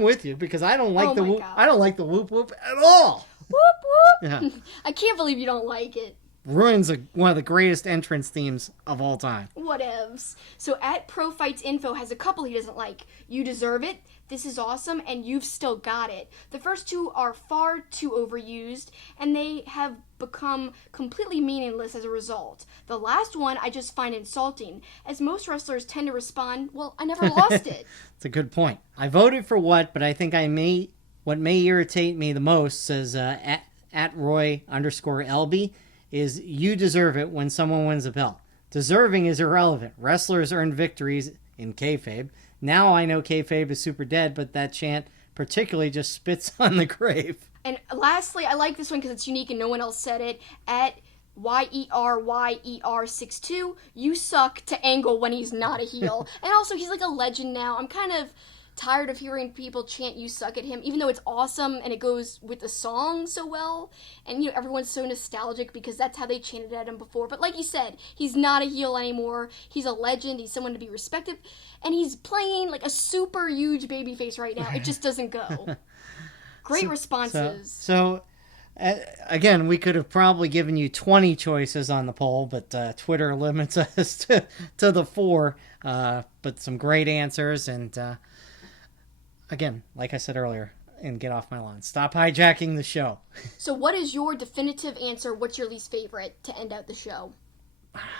with you because I don't like the whoop. I don't like the whoop whoop at all. Whoop whoop. Yeah. I can't believe you don't like it. Ruins one of the greatest entrance themes of all time. Whatevs. So at Pro Fights Info has a couple he doesn't like. You Deserve It, This Is Awesome, and You've Still Got It. The first 2 are far too overused, and they have become completely meaningless as a result. The last one I just find insulting, as most wrestlers tend to respond, well, I never lost it. It's a good point. I voted for what, but I think what may irritate me the most, says at Roy_LB, is you deserve it when someone wins a belt. Deserving is irrelevant. Wrestlers earn victories in kayfabe. Now I know kayfabe is super dead, but that chant particularly just spits on the grave. And lastly, I like this one because it's unique and no one else said it. At YERYER62, you suck to Angle when he's not a heel. And also, he's like a legend now. I'm kind of tired of hearing people chant "you suck" at him, even though it's awesome and it goes with the song so well. And, you know, everyone's so nostalgic because that's how they chanted at him before. But like you said, he's not a heel anymore. He's a legend. He's someone to be respected. And he's playing like a super huge babyface right now. It just doesn't go. Great responses. So again, we could have probably given you 20 choices on the poll, but Twitter limits us to the 4. But some great answers. And again, like I said earlier, and get off my lawn. Stop hijacking the show. So what is your definitive answer? What's your least favorite to end out the show?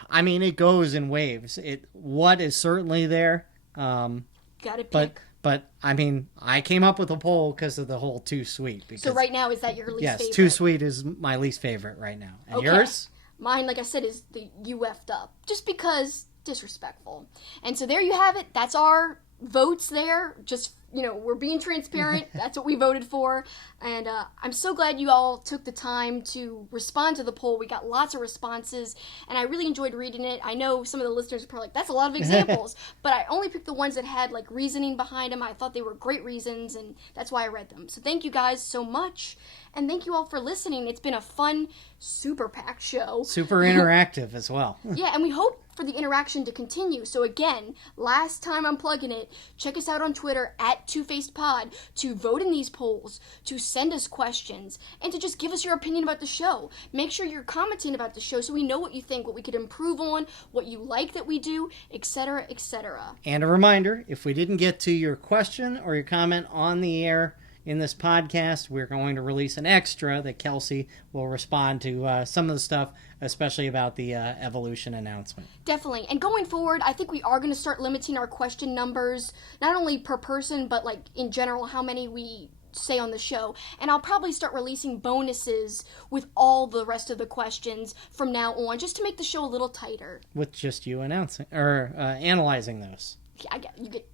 I mean, it goes in waves. What is certainly there. Gotta pick. But I mean, I came up with a poll because of the whole Too Sweet. Because, so right now, is that your least favorite? Yes, Too Sweet is my least favorite right now. And yours? Mine, like I said, is the "you effed up." Just because disrespectful. And so there you have it. That's our votes there. Just, you know, we're being transparent. That's what we voted for. And I'm so glad you all took the time to respond to the poll. We got lots of responses, and I really enjoyed reading it. I know some of the listeners are probably like, that's a lot of examples, but I only picked the ones that had, like, reasoning behind them. I thought they were great reasons, and that's why I read them. So thank you guys so much, and thank you all for listening. It's been a fun, super packed show. Super interactive as well. Yeah, and we hope for the interaction to continue. So again, last time I'm plugging it, check us out on Twitter at TwoFacedPod to vote in these polls, to send us questions, and to just give us your opinion about the show. Make sure you're commenting about the show so we know what you think, what we could improve on, what you like that we do, etc., etc. And a reminder, if we didn't get to your question or your comment on the air in this podcast, we're going to release an extra that Kelsi will respond to some of the stuff, especially about the Evolution announcement. Definitely. And going forward, I think we are going to start limiting our question numbers, not only per person, but like in general, how many we say on the show. And I'll probably start releasing bonuses with all the rest of the questions from now on, just to make the show a little tighter. With just you announcing or analyzing those.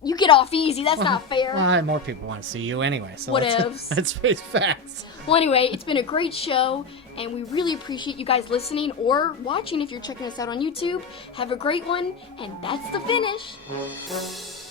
You get off easy. That's not fair. More people want to see you anyway. So Whatevs. Let's face facts. Well, anyway, it's been a great show, and we really appreciate you guys listening or watching if you're checking us out on YouTube. Have a great one, and that's the finish.